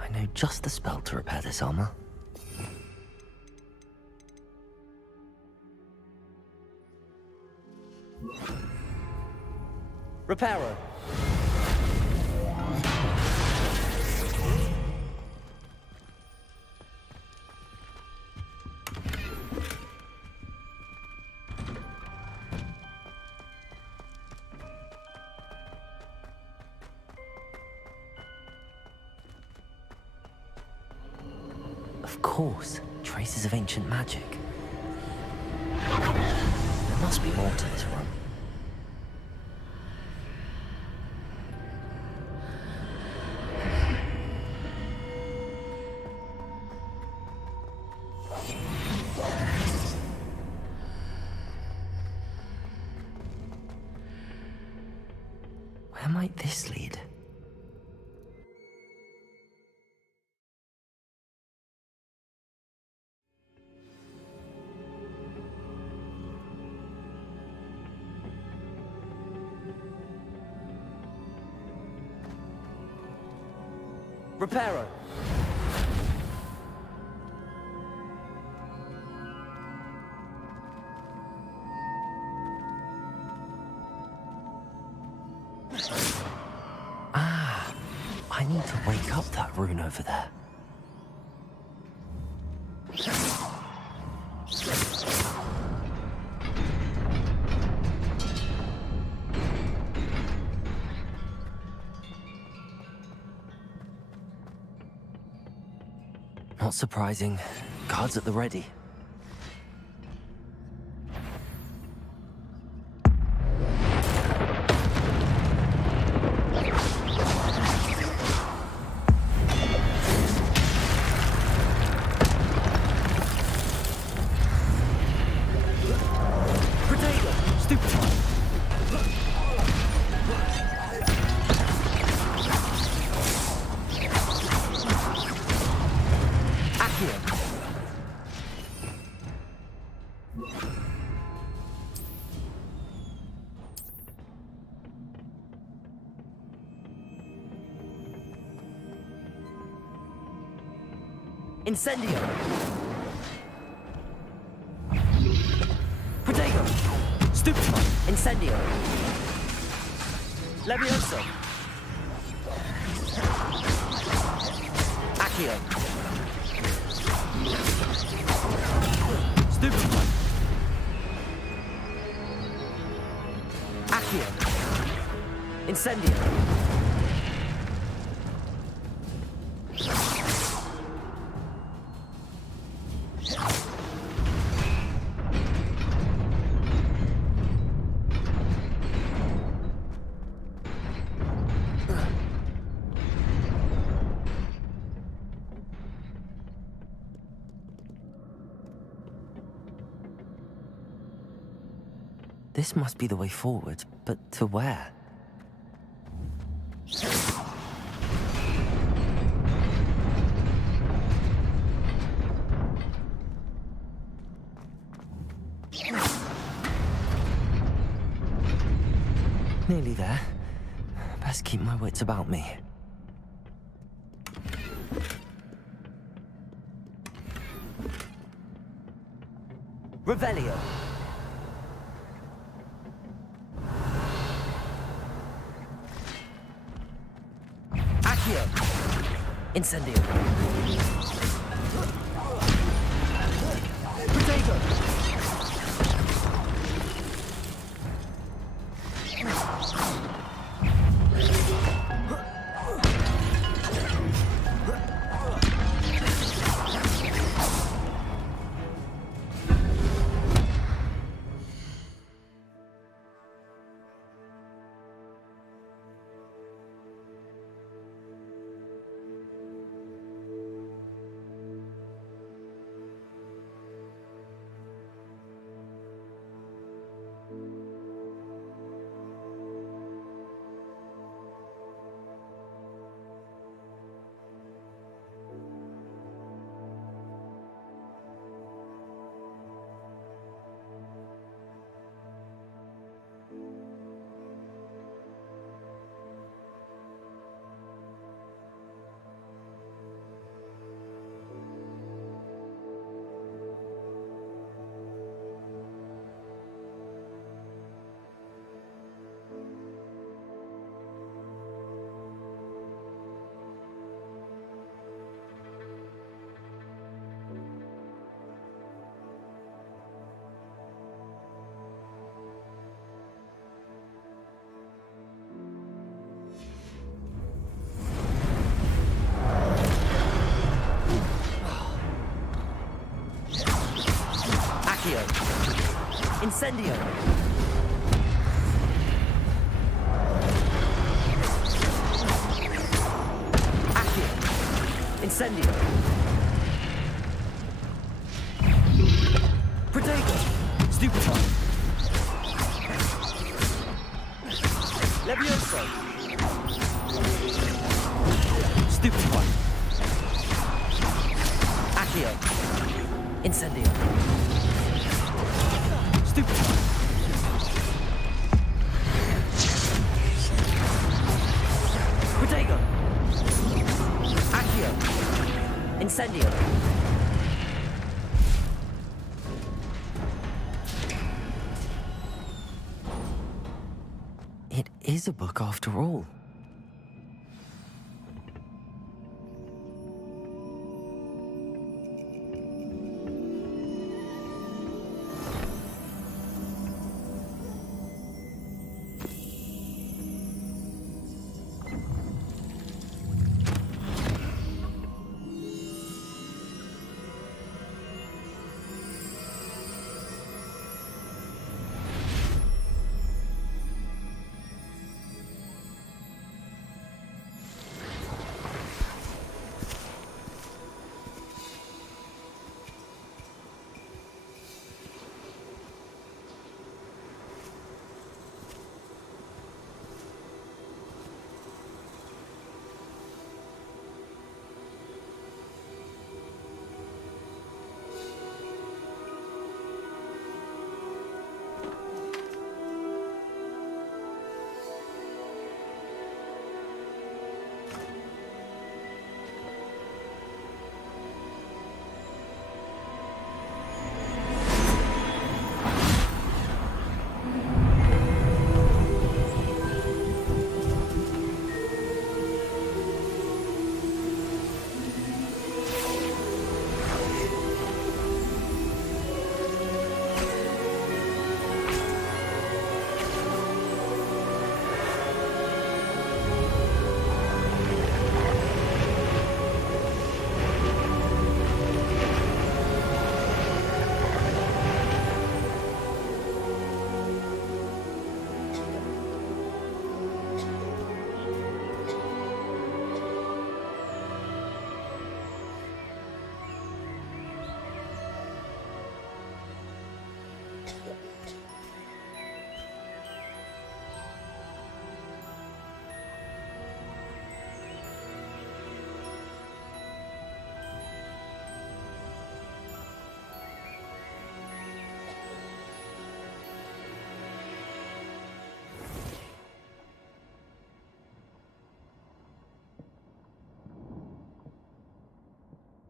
I know just the spell to repair this armor. Reparo. Of course, traces of ancient magic. There must be more to this run. Where might this lead? Reparo. Ah, I need to wake up that rune over there. Not surprising. Guards at the ready. Incendio! Protego! Stupefy! Incendio! Levioso! Accio! Stupefy! Accio! Incendio! This must be the way forward, but to where? Nearly there. Best keep my wits about me. Revelio! Accio! Incendio! Protego! Incendio! Accio! Incendio! Protego! Stupefy! Levioso! Stupefy! Accio! Incendio! Stupefy! Protego! Accio! Incendio! It is a book after all.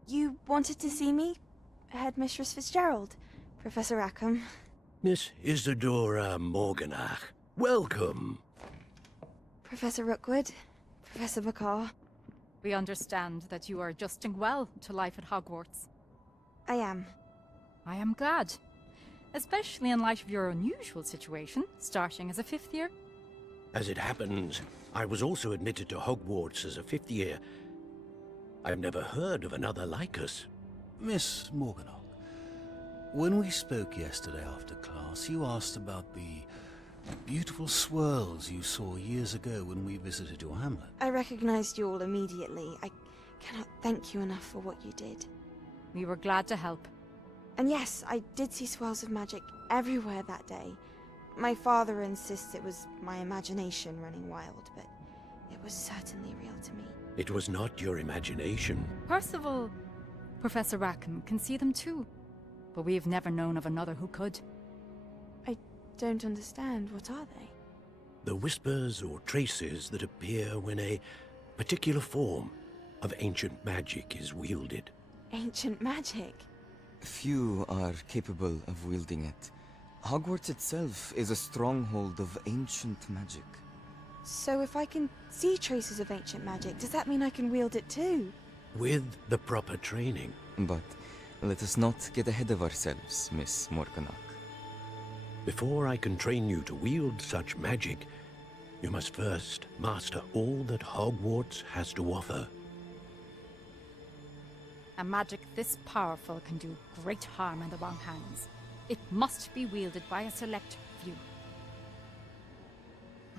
You wanted to see me? Headmistress Fitzgerald, Professor Rackham. Miss Isadora Morganach, welcome. Professor Rookwood, Professor McCaw. We understand that you are adjusting well to life at Hogwarts. I am. I am glad. Especially in light of your unusual situation, starting as a 5th year. As it happens, I was also admitted to Hogwarts as a 5th year. I've never heard of another like us. Miss Morganach, when we spoke yesterday after class, you asked about the beautiful swirls you saw years ago when we visited your hamlet. I recognized you all immediately. I cannot thank you enough for what you did. We were glad to help. And yes, I did see swirls of magic everywhere that day. My father insists it was my imagination running wild, but it was certainly real to me. It was not your imagination. Percival, Professor Rackham can see them too. But we have never known of another who could. I don't understand. What are they? The whispers or traces that appear when a particular form of ancient magic is wielded. Ancient magic? Few are capable of wielding it. Hogwarts itself is a stronghold of ancient magic. So if I can see traces of ancient magic, does that mean I can wield it too? With the proper training. But let us not get ahead of ourselves, Miss Morganach. Before I can train you to wield such magic, you must first master all that Hogwarts has to offer. A magic this powerful can do great harm in the wrong hands. It must be wielded by a select few.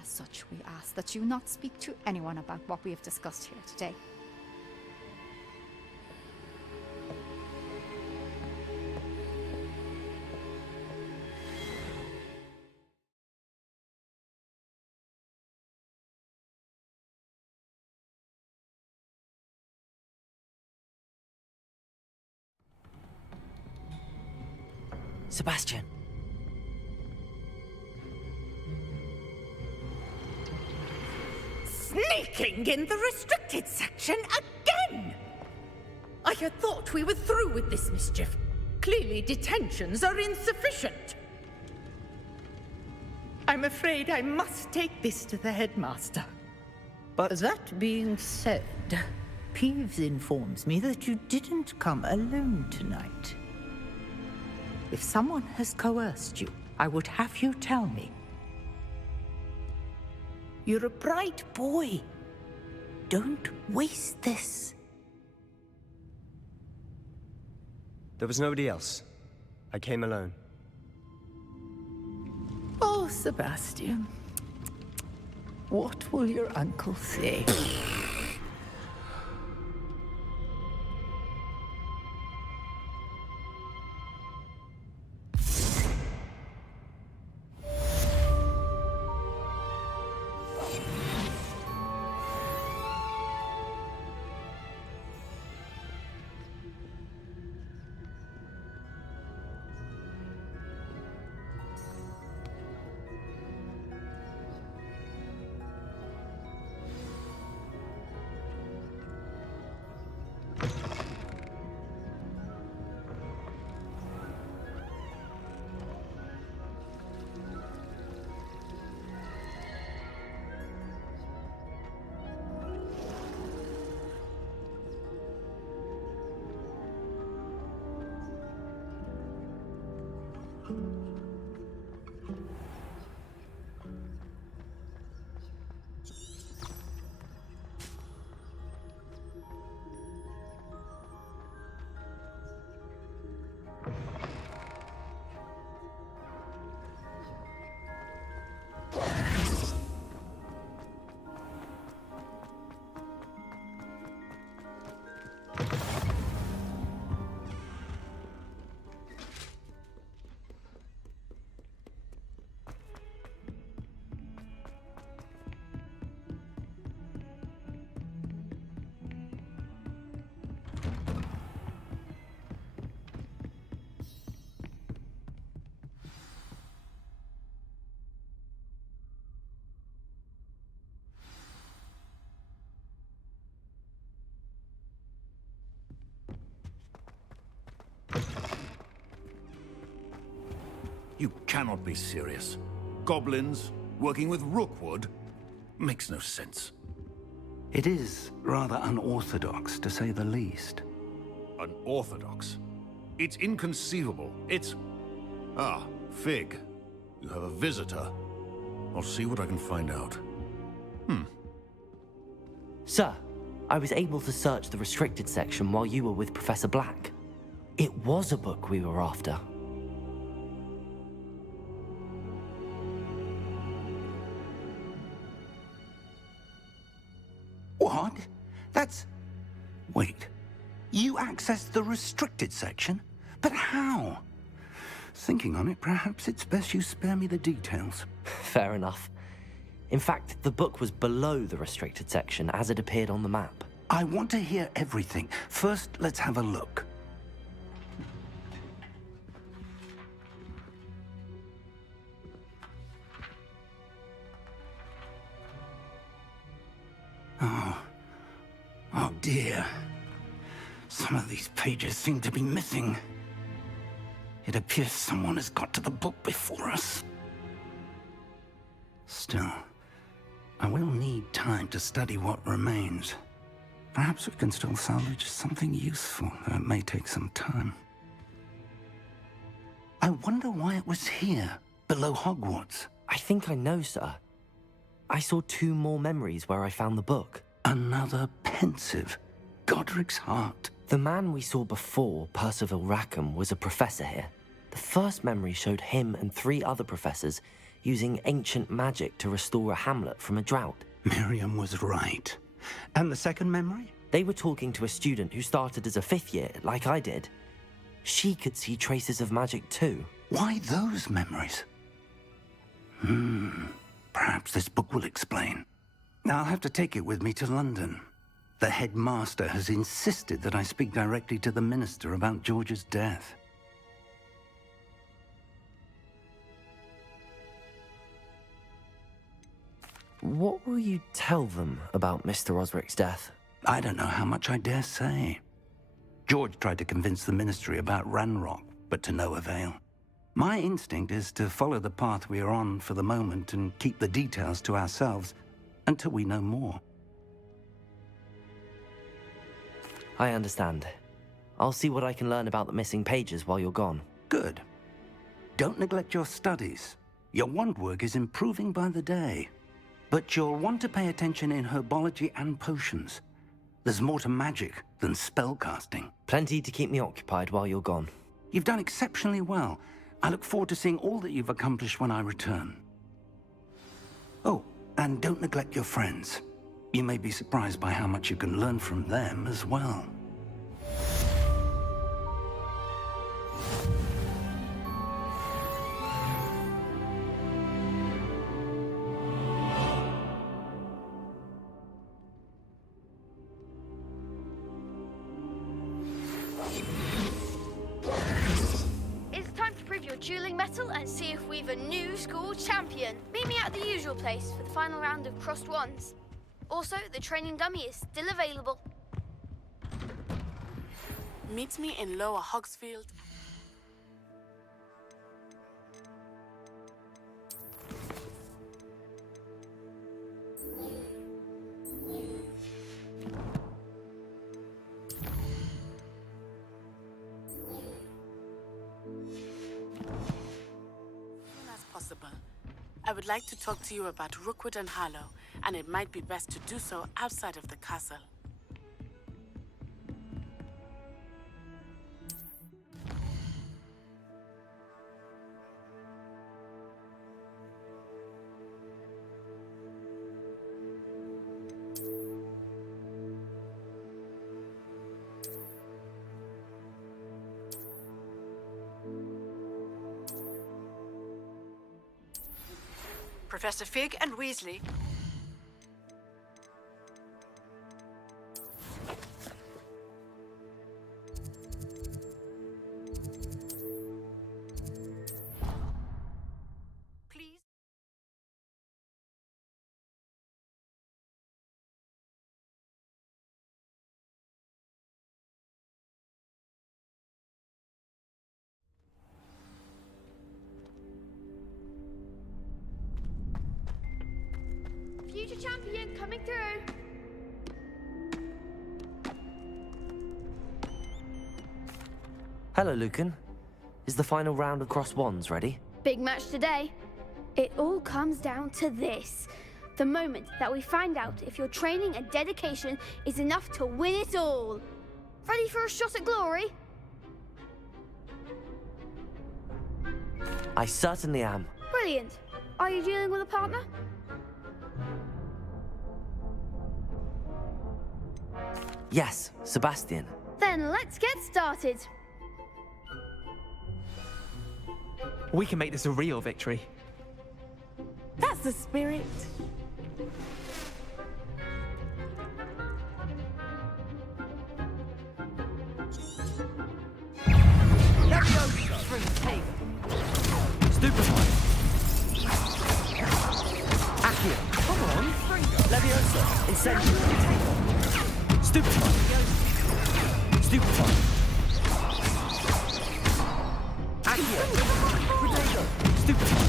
As such, we ask that you not speak to anyone about what we have discussed here today. Sebastian. Sneaking in the restricted section again! I had thought we were through with this mischief. Clearly detentions are insufficient. I'm afraid I must take this to the headmaster. But that being said, Peeves informs me that you didn't come alone tonight. If someone has coerced you, I would have you tell me. You're a bright boy. Don't waste this. There was nobody else. I came alone. Oh, Sebastian. What will your uncle say? You cannot be serious. Goblins working with Rookwood? Makes no sense. It is rather unorthodox, to say the least. Unorthodox? It's inconceivable. It's... Ah, Fig. You have a visitor. I'll see what I can find out. Sir, I was able to search the restricted section while you were with Professor Black. It was a book we were after. What? That's... Wait. You accessed the restricted section? But how? Thinking on it, perhaps it's best you spare me the details. Fair enough. In fact, the book was below the restricted section as it appeared on the map. I want to hear everything. First, let's have a look. Oh dear. Some of these pages seem to be missing. It appears someone has got to the book before us. Still, I will need time to study what remains. Perhaps we can still salvage something useful, though it may take some time. I wonder why it was here, below Hogwarts. I think I know, sir. I saw 2 more memories where I found the book. Another pensive. Godric's heart. The man we saw before, Percival Rackham, was a professor here. The first memory showed him and 3 other professors using ancient magic to restore a hamlet from a drought. Miriam was right. And the second memory? They were talking to a student who started as a 5th year, like I did. She could see traces of magic too. Why those memories? Perhaps this book will explain. Now I'll have to take it with me to London. The headmaster has insisted that I speak directly to the minister about George's death. What will you tell them about Mr. Osric's death? I don't know how much I dare say. George tried to convince the ministry about Ranrock, but to no avail. My instinct is to follow the path we are on for the moment and keep the details to ourselves until we know more. I understand. I'll see what I can learn about the missing pages while you're gone. Good. Don't neglect your studies. Your wand work is improving by the day. But you'll want to pay attention in herbology and potions. There's more to magic than spellcasting. Plenty to keep me occupied while you're gone. You've done exceptionally well. I look forward to seeing all that you've accomplished when I return. Oh, and don't neglect your friends. You may be surprised by how much you can learn from them as well. Dueling metal and see if we've a new school champion. Meet me at the usual place for the final round of crossed wands. Also, the training dummy is still available. Meet me in Lower Hogsfield. I would like to talk to you about Rookwood and Harlow, and it might be best to do so outside of the castle. Professor Fig and Weasley. Please. Future champion coming through. Hello, Lucan. Is the final round of crossed wands ready? Big match today. It all comes down to this. The moment that we find out if your training and dedication is enough to win it all. Ready for a shot at glory? I certainly am. Brilliant. Are you dealing with a partner? Yes, Sebastian. Then let's get started. We can make this a real victory. That's the spirit. Stupefy. Accio. Come on. Leviosa. Incendio. Stupefy. Stupefy. Accio. Protego. Stupefy.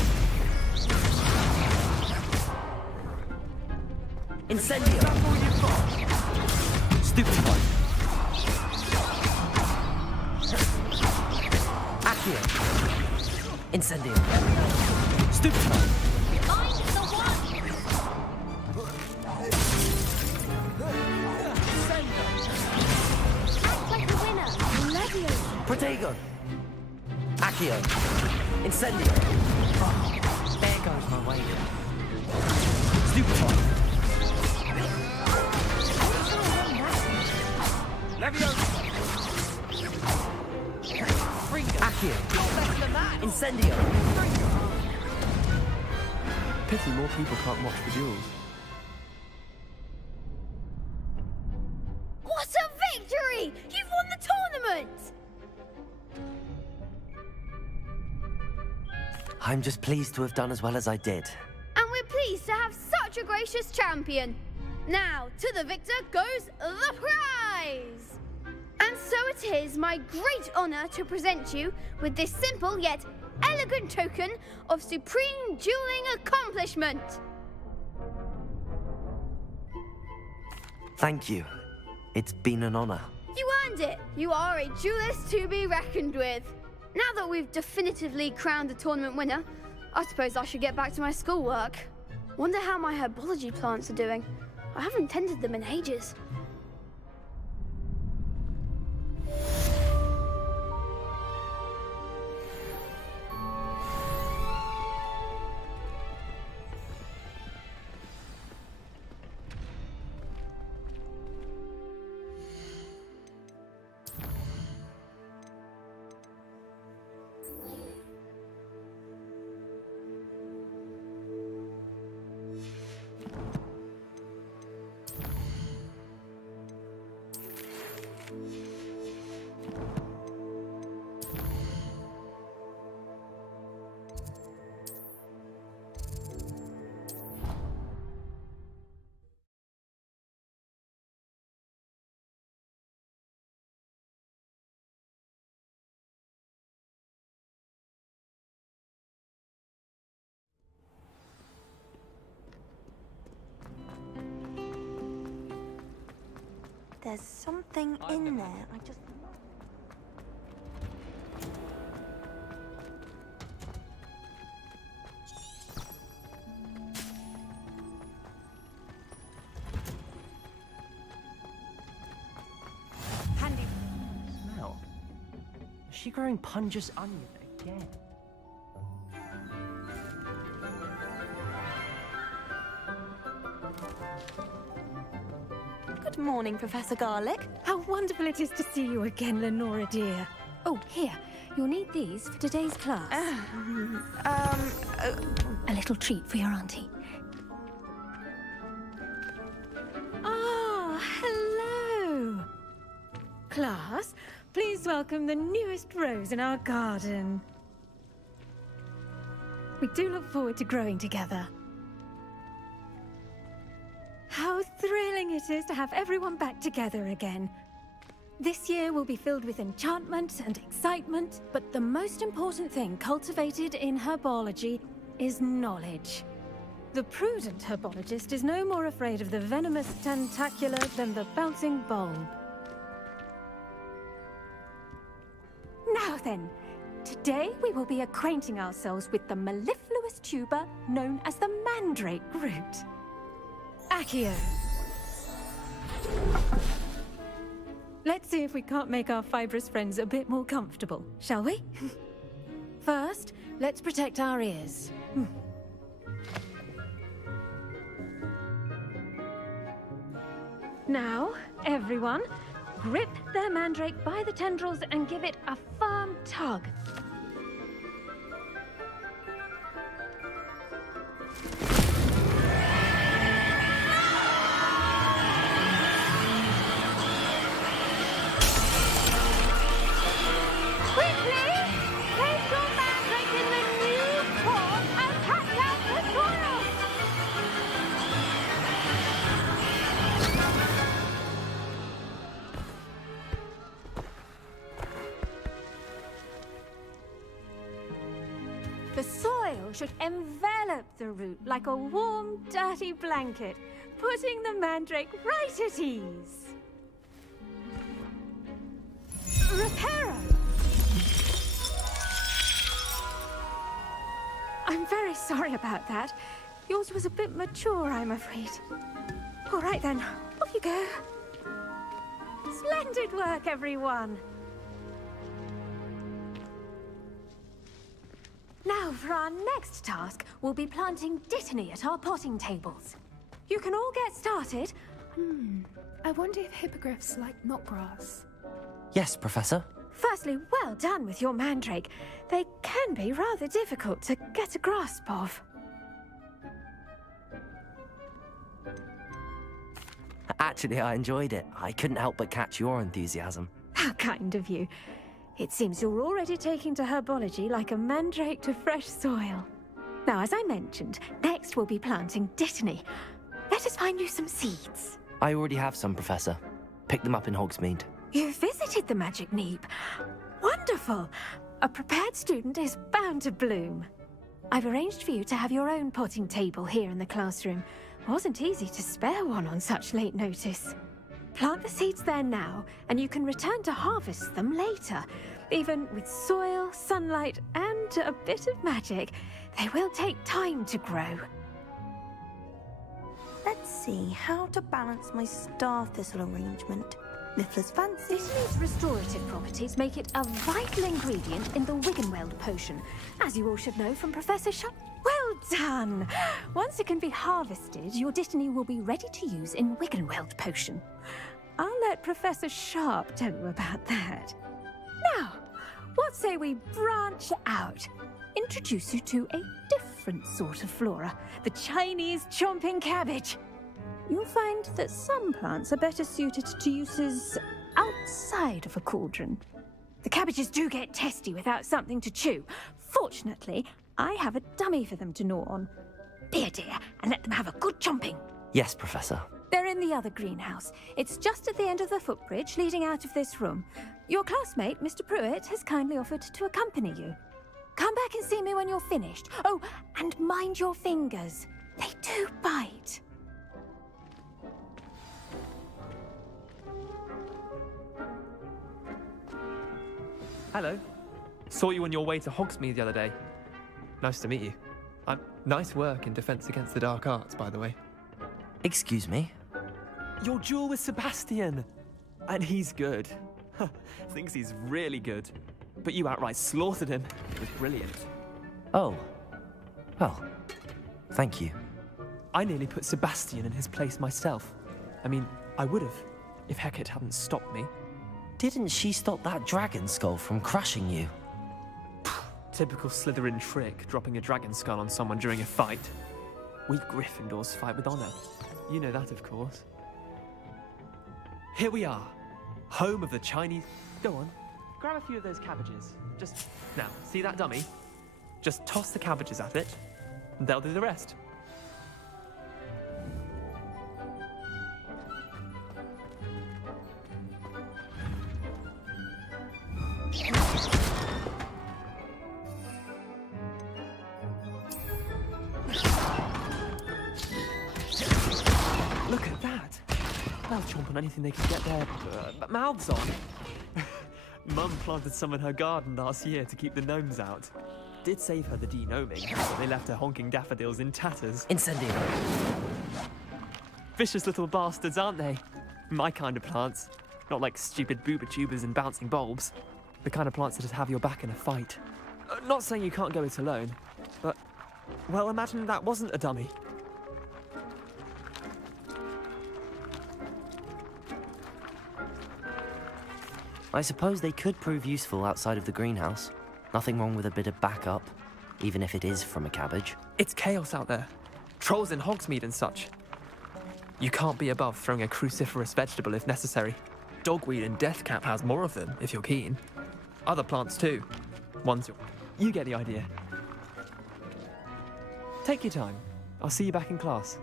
Incendio. Stupefy. Accio. Incendio. Stupefy. I'm the one! Act like a winner. Leviosa. Protego. Accio. Accio! Incendio! Oh, there goes my way. Stupefy! Leviosa! Accio! Incendio! Pity more people can't watch the duels. What a victory! You've won the tournament! I'm just pleased to have done as well as I did. And we're pleased to have such a gracious champion. Now, to the victor goes the prize! And so it is my great honor to present you with this simple yet elegant token of supreme dueling accomplishment. Thank you. It's been an honor. You earned it. You are a duelist to be reckoned with. Now that we've definitively crowned the tournament winner, I suppose I should get back to my schoolwork. Wonder how my herbology plants are doing. I haven't tended them in ages. There's something in there. I just... Handy smell. Is she growing Punja's onion again? Good morning, Professor Garlick. How wonderful it is to see you again, Lenora dear. Oh, here. You'll need these for today's class. A little treat for your auntie. Ah, hello. Class, please welcome the newest rose in our garden. We do look forward to growing together. How thrilling it is to have everyone back together again. This year will be filled with enchantment and excitement, but the most important thing cultivated in herbology is knowledge. The prudent herbologist is no more afraid of the venomous tentacula than the bouncing bulb. Now then, today we will be acquainting ourselves with the mellifluous tuber known as the mandrake root. Accio. Let's see if we can't make our fibrous friends a bit more comfortable, shall we? First, let's protect our ears. Now, everyone, grip their mandrake by the tendrils and give it a firm tug. The soil should envelop the root like a warm, dirty blanket, putting the mandrake right at ease. Reparo! I'm very sorry about that. Yours was a bit mature, I'm afraid. All right then, off you go. Splendid work, everyone. Now, for our next task, we'll be planting dittany at our potting tables. You can all get started. I wonder if hippogriffs like knotgrass. Yes, Professor. Firstly, well done with your mandrake. They can be rather difficult to get a grasp of. Actually, I enjoyed it. I couldn't help but catch your enthusiasm. How kind of you. It seems you're already taking to herbology like a mandrake to fresh soil. Now, as I mentioned, next we'll be planting dittany. Let us find you some seeds. I already have some, Professor. Picked them up in Hogsmeade. You visited the Magic Neep. Wonderful! A prepared student is bound to bloom. I've arranged for you to have your own potting table here in the classroom. Wasn't easy to spare one on such late notice. Plant the seeds there now, and you can return to harvest them later. Even with soil, sunlight, and a bit of magic, they will take time to grow. Let's see how to balance my star thistle arrangement. Niffler's fancy. Dittany's restorative properties make it a vital ingredient in the Wiggenweld potion, as you all should know from Professor Sharp. Well done! Once it can be harvested, your dittany will be ready to use in Wiggenweld potion. I'll let Professor Sharp tell you about that. Now, what say we branch out? Introduce you to a different sort of flora, the Chinese chomping cabbage. You'll find that some plants are better suited to uses outside of a cauldron. The cabbages do get testy without something to chew. Fortunately, I have a dummy for them to gnaw on. Be a dear and let them have a good chomping. Yes, Professor. They're in the other greenhouse. It's just at the end of the footbridge leading out of this room. Your classmate, Mr. Pruitt, has kindly offered to accompany you. Come back and see me when you're finished. Oh, and mind your fingers. They do bite. Hello. Saw you on your way to Hogsmeade the other day. Nice to meet you. Nice work in Defense Against the Dark Arts, by the way. Excuse me? Your duel with Sebastian! And he's good. Thinks he's really good. But you outright slaughtered him. It was brilliant. Oh. Well, thank you. I nearly put Sebastian in his place myself. I mean, I would have, if Hecate hadn't stopped me. Didn't she stop that dragon skull from crushing you? Typical Slytherin trick, dropping a dragon skull on someone during a fight. We Gryffindors fight with honor. You know that, of course. Here we are, home of the Chinese... Go on, grab a few of those cabbages. Just, now, see that dummy? Just toss the cabbages at it, and they'll do the rest. Look at that! They'll chomp on anything they can get their mouths on. Mum planted some in her garden last year to keep the gnomes out. Did save her the de-gnoming, but they left her honking daffodils in tatters. Incendio. Vicious little bastards, aren't they? My kind of plants. Not like stupid booba tubers and bouncing bulbs. The kind of plants that just have your back in a fight. Not saying you can't go it alone, but... Well, imagine that wasn't a dummy. I suppose they could prove useful outside of the greenhouse. Nothing wrong with a bit of backup, even if it is from a cabbage. It's chaos out there. Trolls in Hogsmeade and such. You can't be above throwing a cruciferous vegetable if necessary. Dogweed and deathcap has more of them, if you're keen. Other plants too. Ones you get the idea. Take your time. I'll see you back in class.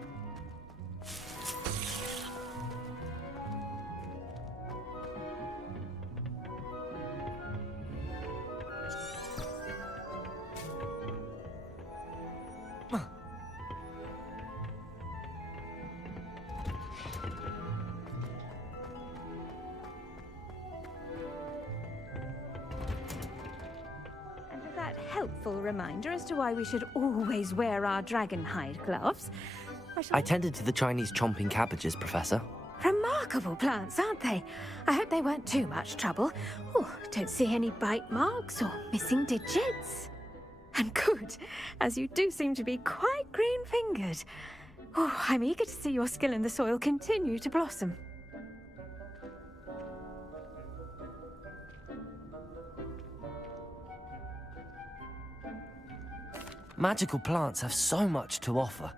Helpful reminder as to why we should always wear our dragon hide gloves. I tended to the Chinese chomping cabbages, Professor. Remarkable plants, aren't they? I hope they weren't too much trouble. Oh, don't see any bite marks or missing digits. And good, as you do seem to be quite green-fingered. Oh, I'm eager to see your skill in the soil continue to blossom. Magical plants have so much to offer.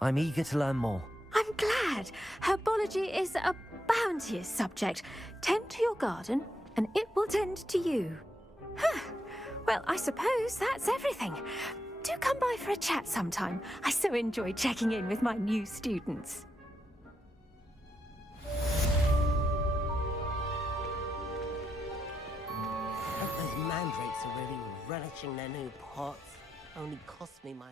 I'm eager to learn more. I'm glad. Herbology is a bounteous subject. Tend to your garden, and it will tend to you. Huh. Well, I suppose that's everything. Do come by for a chat sometime. I so enjoy checking in with my new students. Those mandrakes are really relishing their new pots. Only cost me my